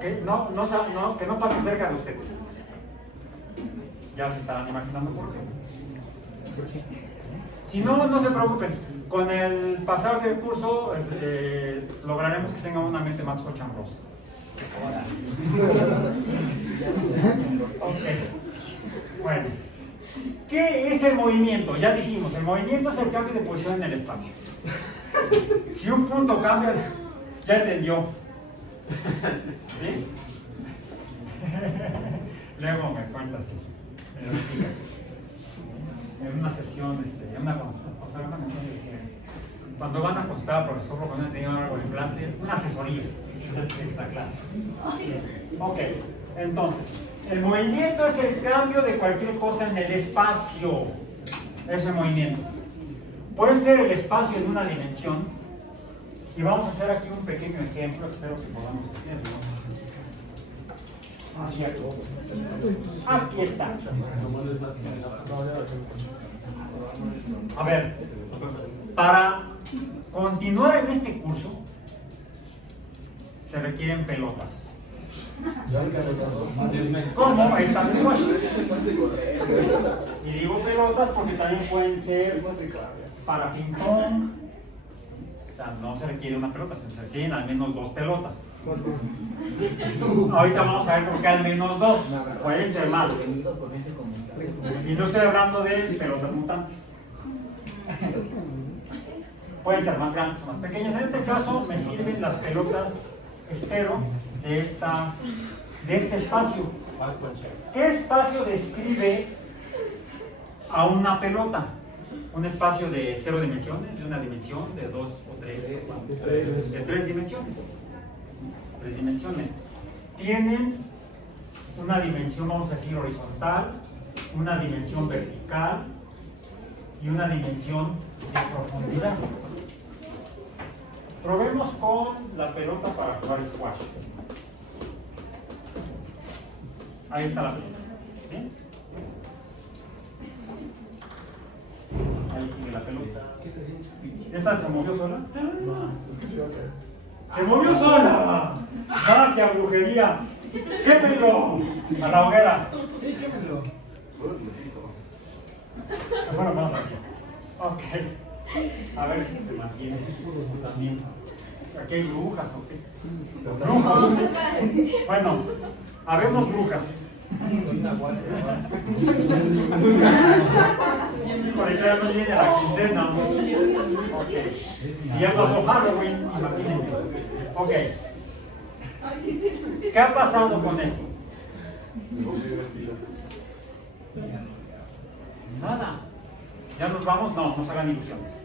que no pase cerca de ustedes. Ya se estarán imaginando por qué. Si no, no se preocupen. Con el pasar del curso lograremos que tengan una mente más cochambrosa. Ok. Bueno. ¿Qué es el movimiento? Ya dijimos, el movimiento es el cambio de posición en el espacio. Si un punto cambia, ya entendió. ¿Sí? Luego me cuentas, me lo explicas. En una sesión, cuando van a consultar al profesor, cuando han tenido algo en clase, una asesoría de esta clase. Ok, entonces, el movimiento es el cambio de cualquier cosa en el espacio. Eso es el movimiento. Puede ser el espacio en una dimensión. Y vamos a hacer aquí un pequeño ejemplo, espero que podamos hacerlo. Ah, cierto. Aquí está. A ver, para continuar en este curso se requieren pelotas. ¿Cómo? Están de squash. Y digo pelotas porque también pueden ser para ping pong. O sea, no se requiere una pelota, sino se requieren al menos 2 pelotas. Ahorita vamos a ver por qué al menos 2. Pueden ser más. Y no estoy hablando de pelotas mutantes. Pueden ser más grandes o más pequeñas. En este caso me sirven las pelotas, espero, de este espacio. ¿Qué espacio describe a una pelota? Un espacio de 0 dimensiones, de una dimensión, de 2 o 3, de 3 dimensiones. 3 dimensiones. Tienen una dimensión, vamos a decir, horizontal, una dimensión vertical y una dimensión de profundidad. Probemos con la pelota para jugar squash. Ahí está la pelota. ¿Bien? Ahí sigue la pelota. ¿Esta se movió sola? ¡Se movió sola! ¡Magia, brujería! ¡Quémelo! A la hoguera. Sí, quémelo. Bueno, vamos aquí. Ok. A ver si se mantiene también. ¿Aquí hay brujas o qué? ¡Brujas! Bueno, habemos brujas. Ahorita ya nos viene la quincena. Okay. Y ya pasó Halloween, imagínense. Ok. ¿Qué ha pasado con esto? Nada. ¿Ya nos vamos? No, no se hagan ilusiones.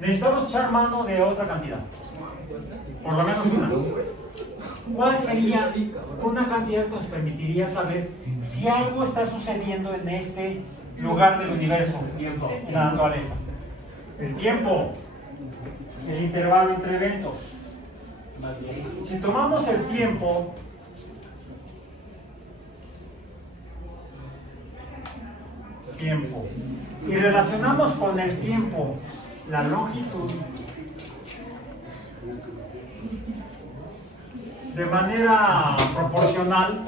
Necesitamos echar mano de otra cantidad. Por lo menos una. ¿Cuál sería una cantidad que nos permitiría saber si algo está sucediendo en este lugar del universo, en la naturaleza? El tiempo, el intervalo entre eventos. Si tomamos el tiempo, y relacionamos con el tiempo la longitud, de manera proporcional,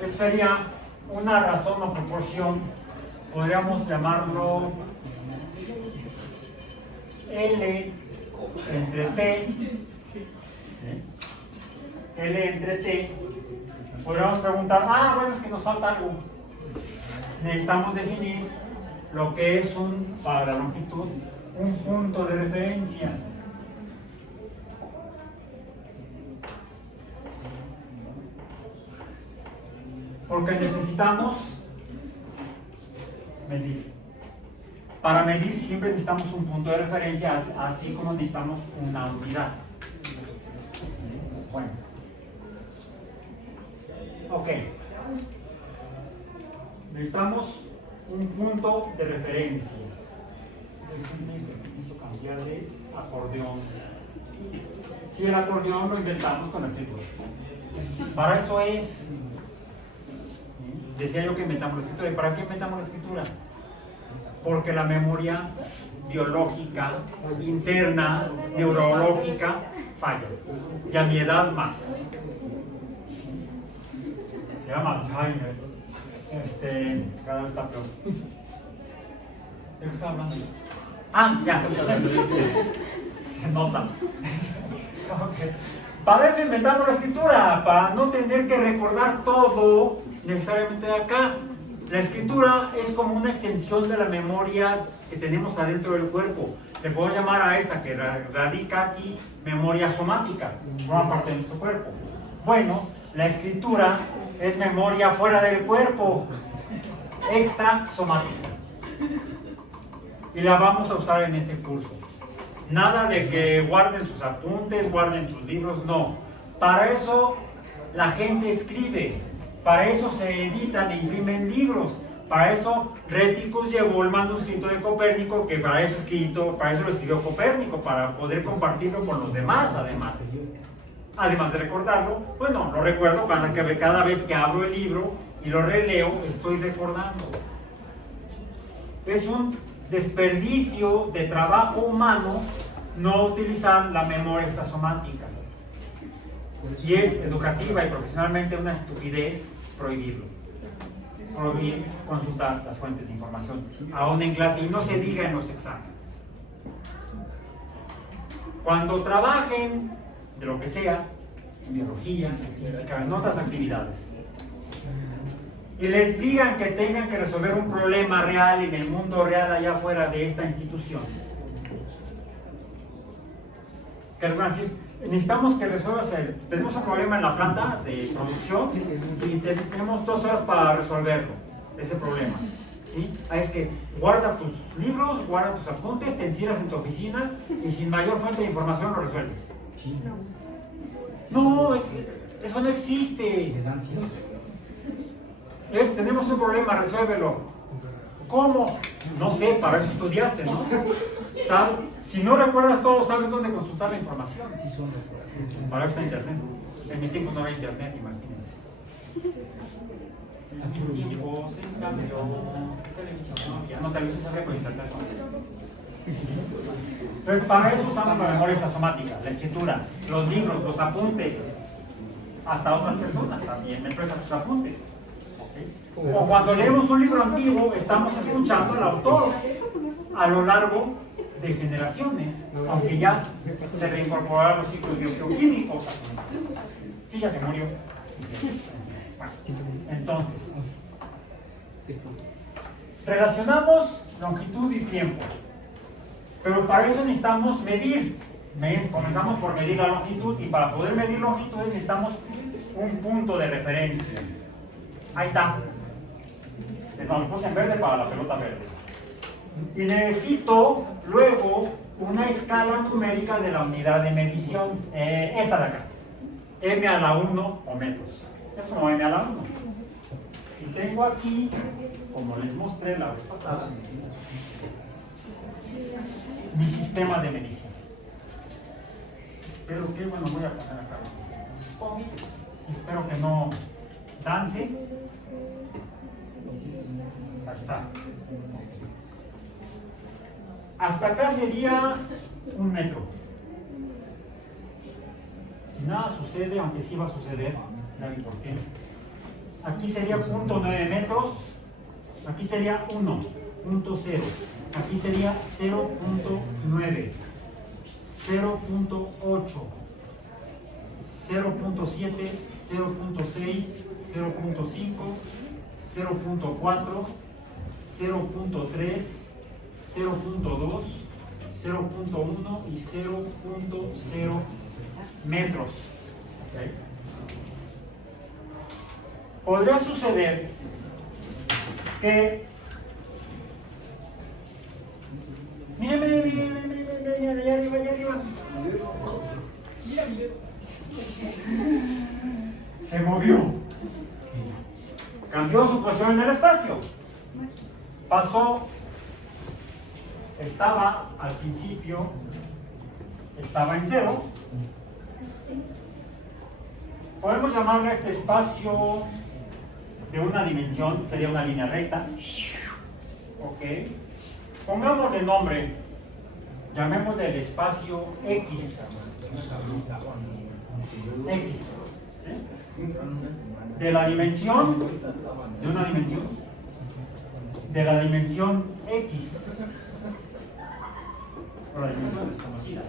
esto sería una razón o proporción, podríamos llamarlo L entre T, L entre T. Podríamos preguntar, bueno, es que nos falta algo. Necesitamos definir lo que es para la longitud, un punto de referencia. Porque necesitamos medir. Para medir siempre necesitamos un punto de referencia, así como necesitamos una unidad. Bueno. Ok. Necesitamos un punto de referencia. Necesito cambiar de acordeón. Si el acordeón lo inventamos con la escritura. Para eso es. Decía yo que inventamos la escritura. ¿Y para qué inventamos la escritura? Porque la memoria biológica, interna, neurológica, falla. Y a mi edad más. Se llama Alzheimer. Cada vez está peor. ¿De qué estaba hablando yo? Ah, ya. Se nota. Okay. Para eso inventamos la escritura, para no tener que recordar todo necesariamente de acá. La escritura es como una extensión de la memoria que tenemos adentro del cuerpo. Le puedo llamar a esta que radica aquí memoria somática, forma parte de nuestro cuerpo. Bueno, la escritura es memoria fuera del cuerpo, extra somática. Y la vamos a usar en este curso. Nada de que guarden sus apuntes, guarden sus libros, no. Para eso la gente escribe, para eso se editan e imprimen libros, para eso Reticus llevó el manuscrito de Copérnico, que para eso lo escribió Copérnico, para poder compartirlo con los demás, además de recordarlo. Bueno, lo recuerdo cada vez que abro el libro y lo releo, estoy recordando. Es un desperdicio de trabajo humano no utilizar la memoria somática. Y es educativa y profesionalmente una estupidez prohibirlo. Prohibir consultar las fuentes de información, aún en clase, y no se diga en los exámenes. Cuando trabajen de lo que sea, en biología, en física, en otras actividades, y les digan que tengan que resolver un problema real en el mundo real allá afuera de esta institución, que les van a decir, necesitamos que resuelvas tenemos un problema en la planta de producción y tenemos 2 horas para resolverlo, ese problema, ¿sí? Es que guarda tus libros, guarda tus apuntes, te encierras en tu oficina y sin mayor fuente de información lo resuelves. No, eso no existe. Tenemos un problema, resuélvelo. ¿Cómo? No sé, para eso estudiaste, ¿no? Si no recuerdas todo, sabes dónde consultar la información. Para eso está internet. En mis tiempos no había internet, imagínense. En mis tiempos, en cambio, televisión, ya no televisión se ve por internet. Entonces, para eso usamos la memoria somática, la escritura, los libros, los apuntes. Hasta otras personas también me prestan sus apuntes. O cuando leemos un libro antiguo, estamos escuchando al autor a lo largo de generaciones, aunque ya se reincorporaron los ciclos bioquímicos. Sí, ya se murió. Entonces, relacionamos longitud y tiempo, pero para eso necesitamos medir. Comenzamos por medir la longitud, y para poder medir longitudes necesitamos un punto de referencia. Ahí está. Lo puse en verde para la pelota verde. Y necesito luego una escala numérica de la unidad de medición. Esta de acá. M a la 1 o metros. Es como M a la 1. Y tengo aquí, como les mostré la vez pasada, mi sistema de medición. Espero que, voy a poner acá. Espero que no dance. Ahí está. Hasta acá sería 1 metro. Si nada sucede, aunque sí va a suceder, ya vi por qué. Aquí sería 0.9 metros. Aquí sería 1, 0.0. Aquí sería 0.9, 0.8, 0.7, 0.6, 0.5, 0.4, 0.3, 0.2, 0.1 y 0.0 metros. ¿Okay? Podría suceder que Mira, allá arriba. Se movió. Cambió su posición en el espacio. Pasó. Estaba al principio, estaba en 0. Podemos llamarle a este espacio de una dimensión, sería una línea recta. Ok. Pongámosle nombre, llamémosle el espacio X. X. De la dimensión, de una dimensión, de la dimensión X. O la dimensión desconocida.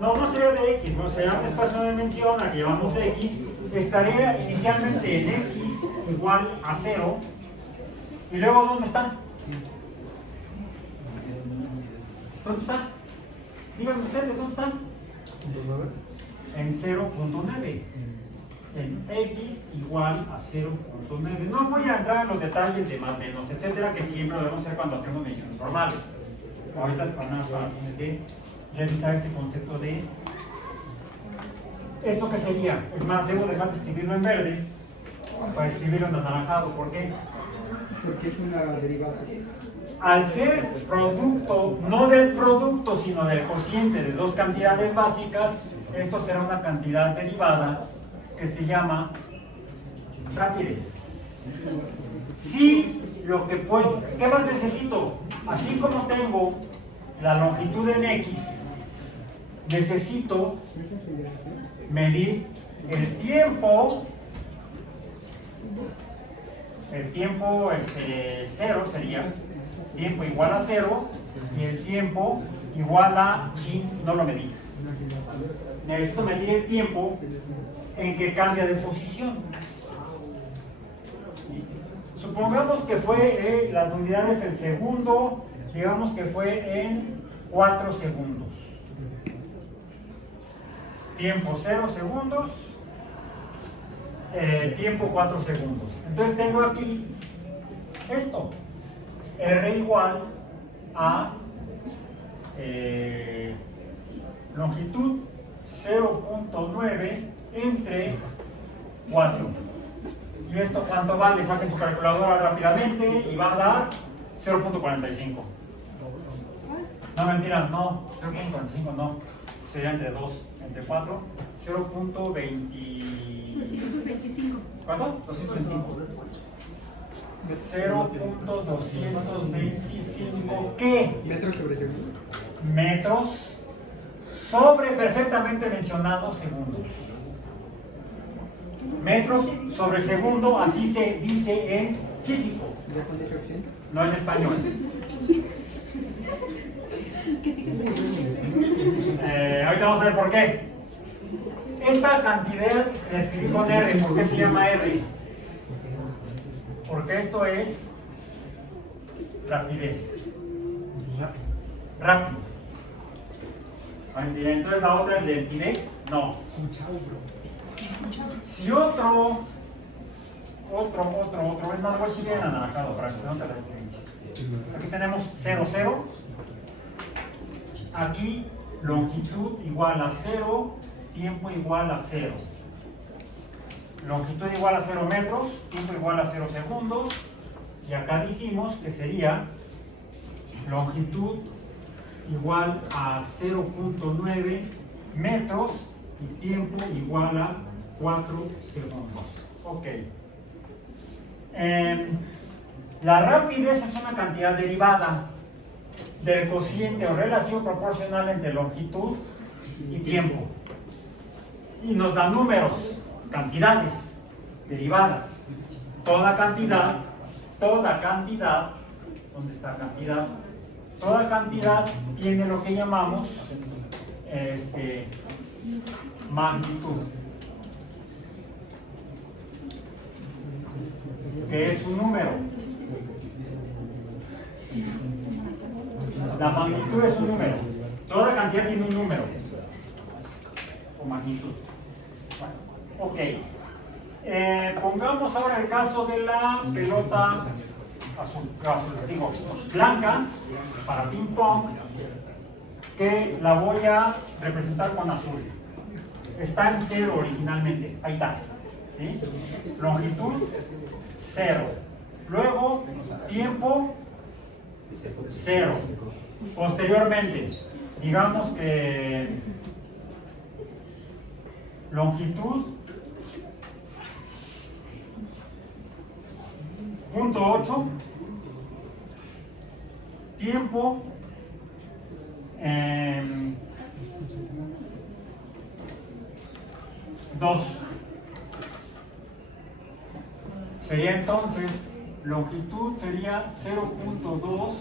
No sería de X, no sería un espacio de dimensión al que llamamos X. Estaría inicialmente en X igual a 0. ¿Y luego dónde está? ¿Dónde está? Díganme ustedes, ¿dónde está? En 0.9. En X igual a 0.9. No voy a entrar en los detalles de más menos, etcétera, que siempre debemos hacer cuando hacemos mediciones formales. Ahorita es para fines de revisar este concepto de esto que sería. Es más, debo dejar de escribirlo en verde para escribirlo en anaranjado. ¿Por qué? Porque es una derivada. Al ser producto, no del producto, sino del cociente de dos cantidades básicas, esto será una cantidad derivada que se llama rapidez. Si lo que puedo, ¿qué más necesito? Así como tengo la longitud en X, necesito medir el tiempo. El tiempo 0 sería tiempo igual a 0 y el tiempo igual a no lo medí. Necesito medir el tiempo en que cambia de posición. Supongamos que fue las unidades en segundo, digamos que fue en 4 segundos. Tiempo 0 segundos, tiempo 4 segundos. Entonces tengo aquí esto, R igual a longitud 0.9 entre 4. ¿Y esto cuánto vale? Saquen su calculadora rápidamente y va a dar 0.45. No, mentira, no, 0.45 no. Sería entre 2, entre 4, 0.25. ¿Cuánto? 225. 0.225, ¿qué? Metros sobre segundo. Metros sobre perfectamente mencionado segundo. Metros sobre segundo, así se dice en físico. ¿Ya con ese acento? No en español. Ahorita vamos a ver por qué. Esta cantidad la escribí con R. ¿Por qué se llama R? Porque esto es rapidez. Rápido. Entonces la otra es lentidez. No. Si otro, es más, voy a escribir en anaranjado para que se note la diferencia. Aquí tenemos 0, 0. Aquí longitud igual a 0, tiempo igual a 0. Longitud igual a 0 metros, tiempo igual a 0 segundos. Y acá dijimos que sería longitud igual a 0.9 metros y tiempo igual a 4 segundos. Ok. La rapidez es una cantidad derivada del cociente o relación proporcional entre longitud y tiempo. Y nos da números, cantidades derivadas. Toda cantidad, ¿dónde está cantidad? Toda cantidad tiene lo que llamamos magnitud, que es un número. La magnitud es un número. Toda cantidad tiene un número o magnitud. Bueno, ok. Pongamos ahora el caso de la pelota blanca para ping pong, que la voy a representar con azul. Está en 0 originalmente, ahí está, ¿sí? Longitud 0, luego tiempo 0. Posteriormente, digamos que longitud 0.8, tiempo 2. Sería entonces, longitud sería 0.2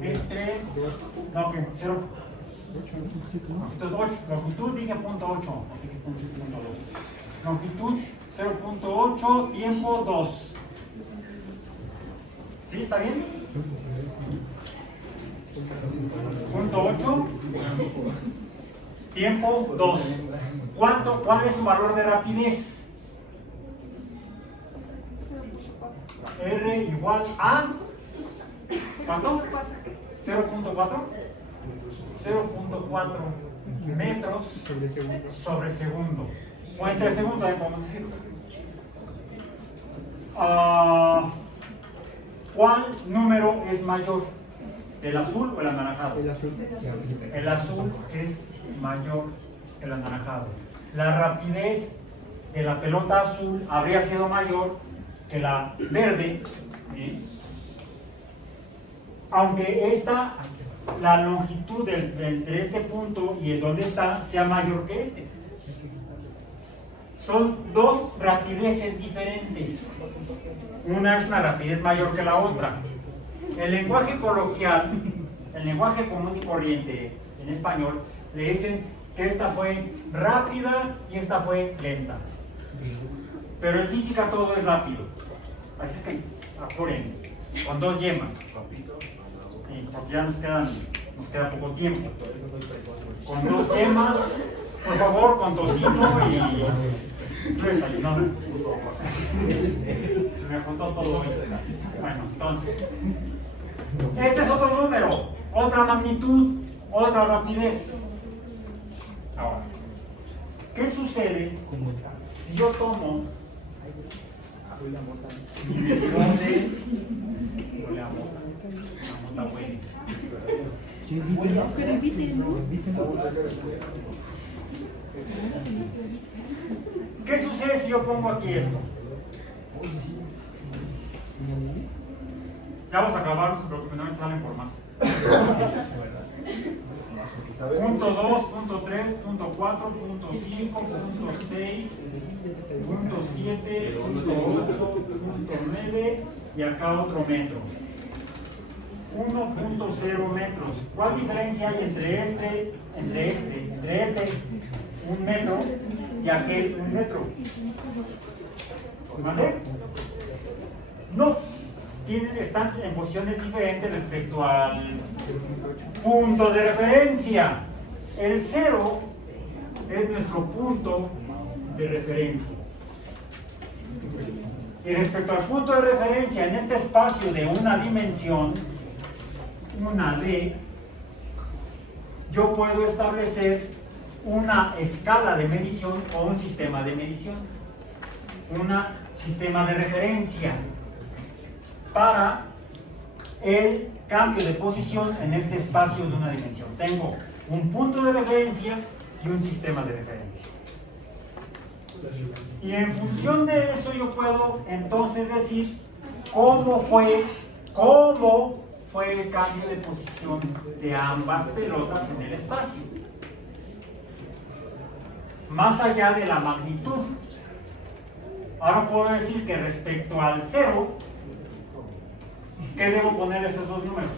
entre, no, que 0, longitud dije 0.8, longitud 0.8, tiempo 2. ¿Sí? ¿Está bien? 0.8, tiempo 2. ¿Cuál es su valor de rapidez? R igual a ¿cuánto? 0.4 metros sobre segundo, o entre segundo, podemos decir. ¿Cuál número es mayor? ¿El azul o el anaranjado? El azul. El azul es mayor que el anaranjado. La rapidez de la pelota azul habría sido mayor que la verde, ¿sí? Aunque la longitud entre este punto y el donde está sea mayor que este. Son dos rapideces diferentes. Una es una rapidez mayor que la otra. El lenguaje coloquial, el lenguaje común y corriente en español, le dicen que esta fue rápida y esta fue lenta. Pero en física todo es rápido. Así es que apuren, con 2 yemas. Sí, porque ya nos queda poco tiempo. Con 2 yemas, por favor, con tocino y desayuno. Se me juntó todo hoy. Bueno, entonces, este es otro número, otra magnitud, otra rapidez. Ahora, ¿qué sucede si yo tomo y me digo de la mota huele? Pero inviten, ¿no? ¿Qué sucede si yo pongo aquí esto? Ya vamos a acabar, no se preocupen, no salen por más. Punto 2, punto 3, punto 4, punto 5, punto 6, punto 7, punto 8, punto 9 y acá otro metro. 1.0 metros. ¿Cuál diferencia hay entre este, 1 metro y aquel 1 metro? ¿Vale? No. Están en posiciones diferentes respecto al punto de referencia. El 0 es nuestro punto de referencia. Y respecto al punto de referencia en este espacio de una dimensión, una D, yo puedo establecer una escala de medición o un sistema de medición, un sistema de referencia para el cambio de posición en este espacio de una dimensión. Tengo un punto de referencia y un sistema de referencia. Y en función de esto yo puedo entonces decir cómo fue el cambio de posición de ambas pelotas en el espacio. Más allá de la magnitud. Ahora puedo decir que respecto al 0, ¿qué debo poner esos dos números?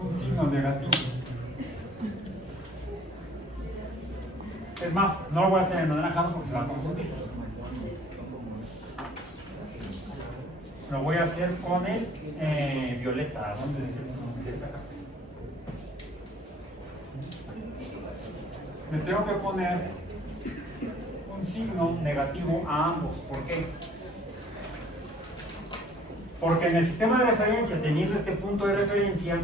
Un signo negativo. Es más, no lo voy a hacer en anaranjado porque se va a confundir. Lo voy a hacer con el violeta. ¿Dónde dejé el violeta? Acá está. le tengo que poner un signo negativo a ambos. ¿Por qué? Porque en el sistema de referencia, teniendo este punto de referencia,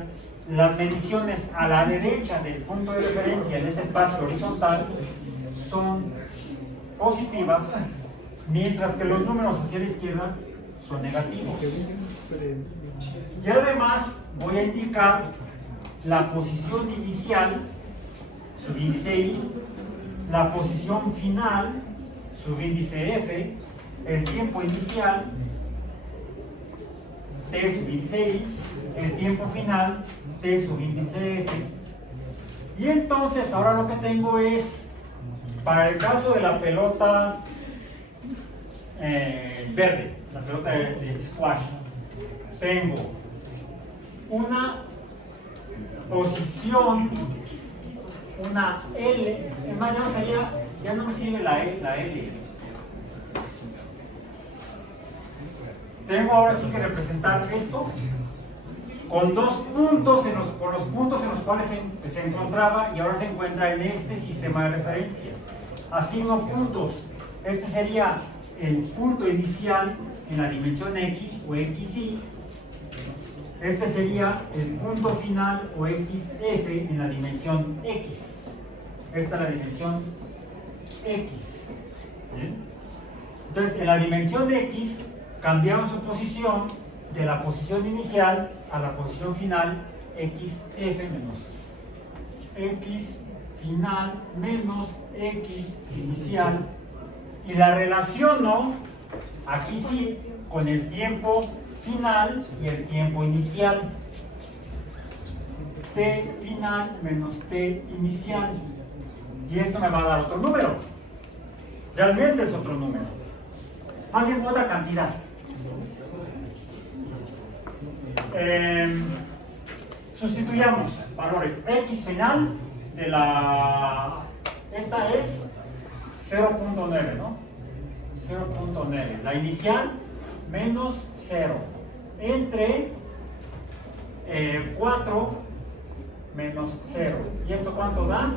las mediciones a la derecha del punto de referencia en este espacio horizontal son positivas, mientras que los números hacia la izquierda son negativos. Y además voy a indicar la posición inicial, subíndice I, la posición final, subíndice F, el tiempo inicial, T subíndice I, el tiempo final, T subíndice F. Y entonces ahora lo que tengo es, para el caso de la pelota verde, la pelota de squash, tengo una posición, una L, es más, ya no me sirve la L. Tengo ahora sí que representar esto con dos puntos, con los puntos en los cuales se encontraba y ahora se encuentra en este sistema de referencia. Asigno puntos. Este sería el punto inicial en la dimensión X o XY. Este sería el punto final o XF en la dimensión X. Esta es la dimensión X. ¿Bien? Entonces, en la dimensión X cambiaron su posición de la posición inicial a la posición final, XF menos X final menos X inicial, y la relaciono aquí sí con el tiempo final y el tiempo inicial. T final menos T inicial, y esto me va a dar otro número. Realmente es otro número, más bien otra cantidad. Sustituyamos valores. X final de esta es 0.9, ¿no? 0.9. La inicial menos 0 entre 4 menos 0. ¿Y esto cuánto da?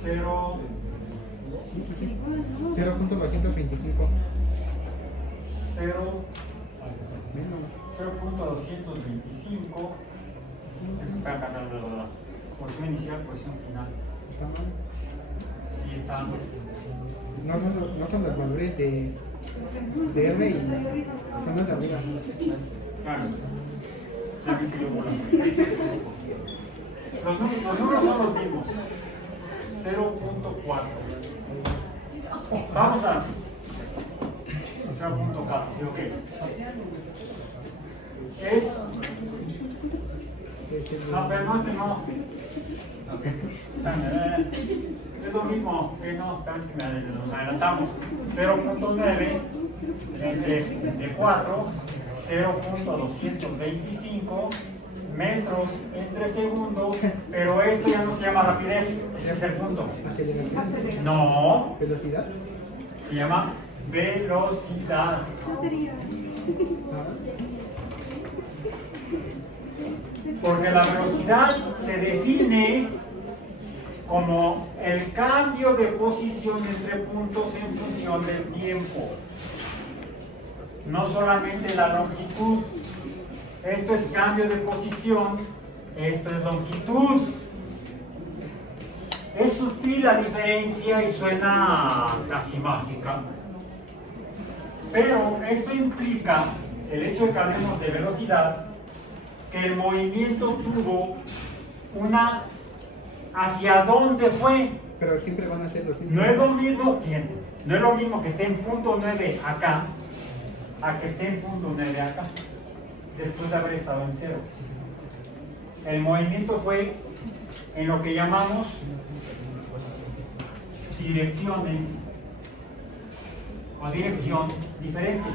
0. 0.225. 0.225. Posición inicial, posición final. ¿Está mal? Sí, está mal. No son los valores de R y son los de arriba. Claro. Ya me siguió por los números son los mismos. 0.4. Vamos a 0.4, ¿sí? Ok. Es. No, pero no, este no. Es lo mismo. No, es que nos adelantamos. 0.9 entre 4, 0.225 metros entre segundo, pero esto ya no se llama rapidez, ese es el punto. ¿Aceleración? No, ¿Velocidad? se llama velocidad. Porque la velocidad se define como el cambio de posición entre puntos en función del tiempo, no solamente la longitud. Esto es cambio de posición, esto es longitud. Es sutil la diferencia y suena casi mágica, pero esto implica, el hecho de que hablemos de velocidad, que el movimiento tuvo una hacia dónde fue. Pero siempre van a ser los mismos. No es lo mismo, fíjense, no es lo mismo que esté en punto 9 acá a que esté en punto 9 acá, después de haber estado en 0. El movimiento fue en lo que llamamos direcciones o dirección diferente.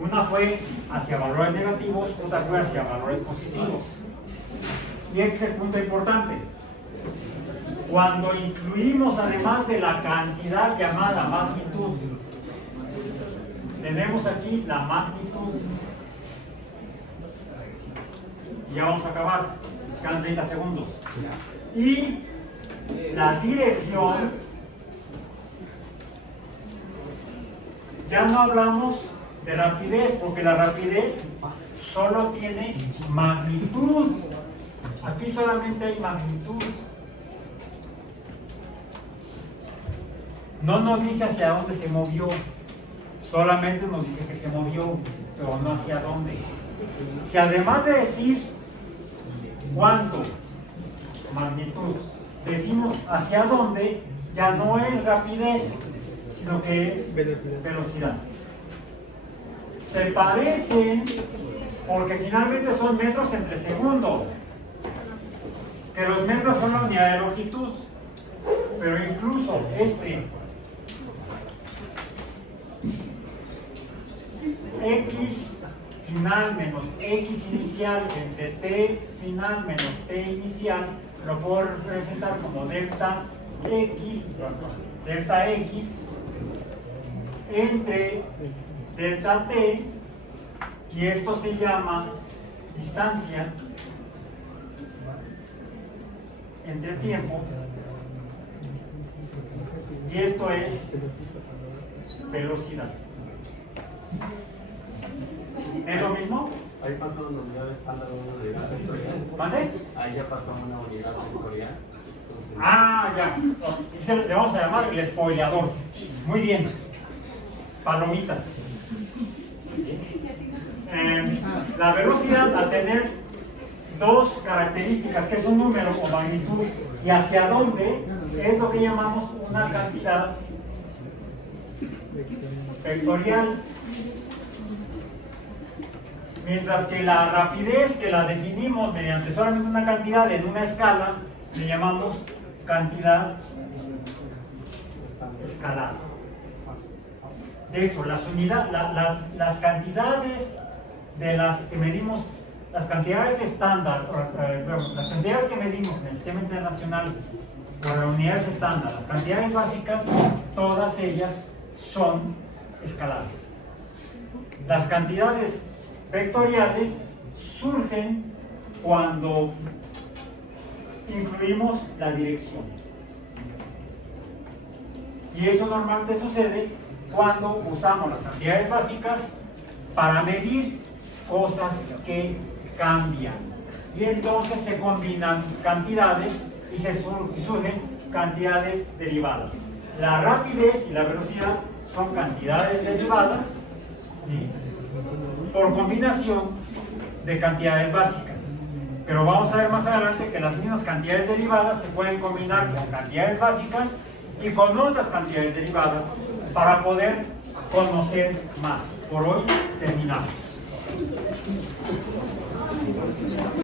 Una fue hacia valores negativos, otra fue hacia valores positivos. Y este es el punto importante. Cuando incluimos, además de la cantidad llamada magnitud, tenemos aquí la magnitud Y ya vamos a acabar. Nos quedan 30 segundos. Y la dirección, ya no hablamos de rapidez, porque la rapidez solo tiene magnitud. Aquí solamente hay magnitud. No nos dice hacia dónde se movió, solamente nos dice que se movió, pero no hacia dónde. Si además de decir cuánto, magnitud, decimos hacia dónde, ya no es rapidez, sino que es velocidad. Se parecen porque finalmente son metros entre segundo, que los metros son la unidad de longitud, pero incluso x final menos x inicial entre t final menos t inicial lo puedo representar como delta x entre delta t, y esto se llama distancia entre tiempo, y esto es velocidad. ¿Es lo mismo? Ahí pasó una unidad estándar, una unidad vectorial. ¿Vale? Ahí ya pasó una unidad vectorial. Entonces, Ah, ya. Le vamos a llamar el spoileador. Muy bien. Palomitas. La velocidad, al tener dos características, que es un número o magnitud, y hacia dónde, es lo que llamamos una cantidad vectorial. Mientras que la rapidez, que la definimos mediante solamente una cantidad en una escala, le llamamos cantidad escalar. De hecho, las cantidades de las que medimos, las cantidades estándar, las cantidades que medimos en el sistema internacional por unidades estándar, las cantidades básicas, todas ellas son escalares. Las cantidades vectoriales surgen cuando incluimos la dirección. Y eso normalmente sucede cuando usamos las cantidades básicas para medir cosas que cambian. Y entonces se combinan cantidades y surgen cantidades derivadas. La rapidez y la velocidad son cantidades derivadas, ¿sí?, por combinación de cantidades básicas. Pero vamos a ver más adelante que las mismas cantidades derivadas se pueden combinar con cantidades básicas y con otras cantidades derivadas para poder conocer más. Por hoy terminamos.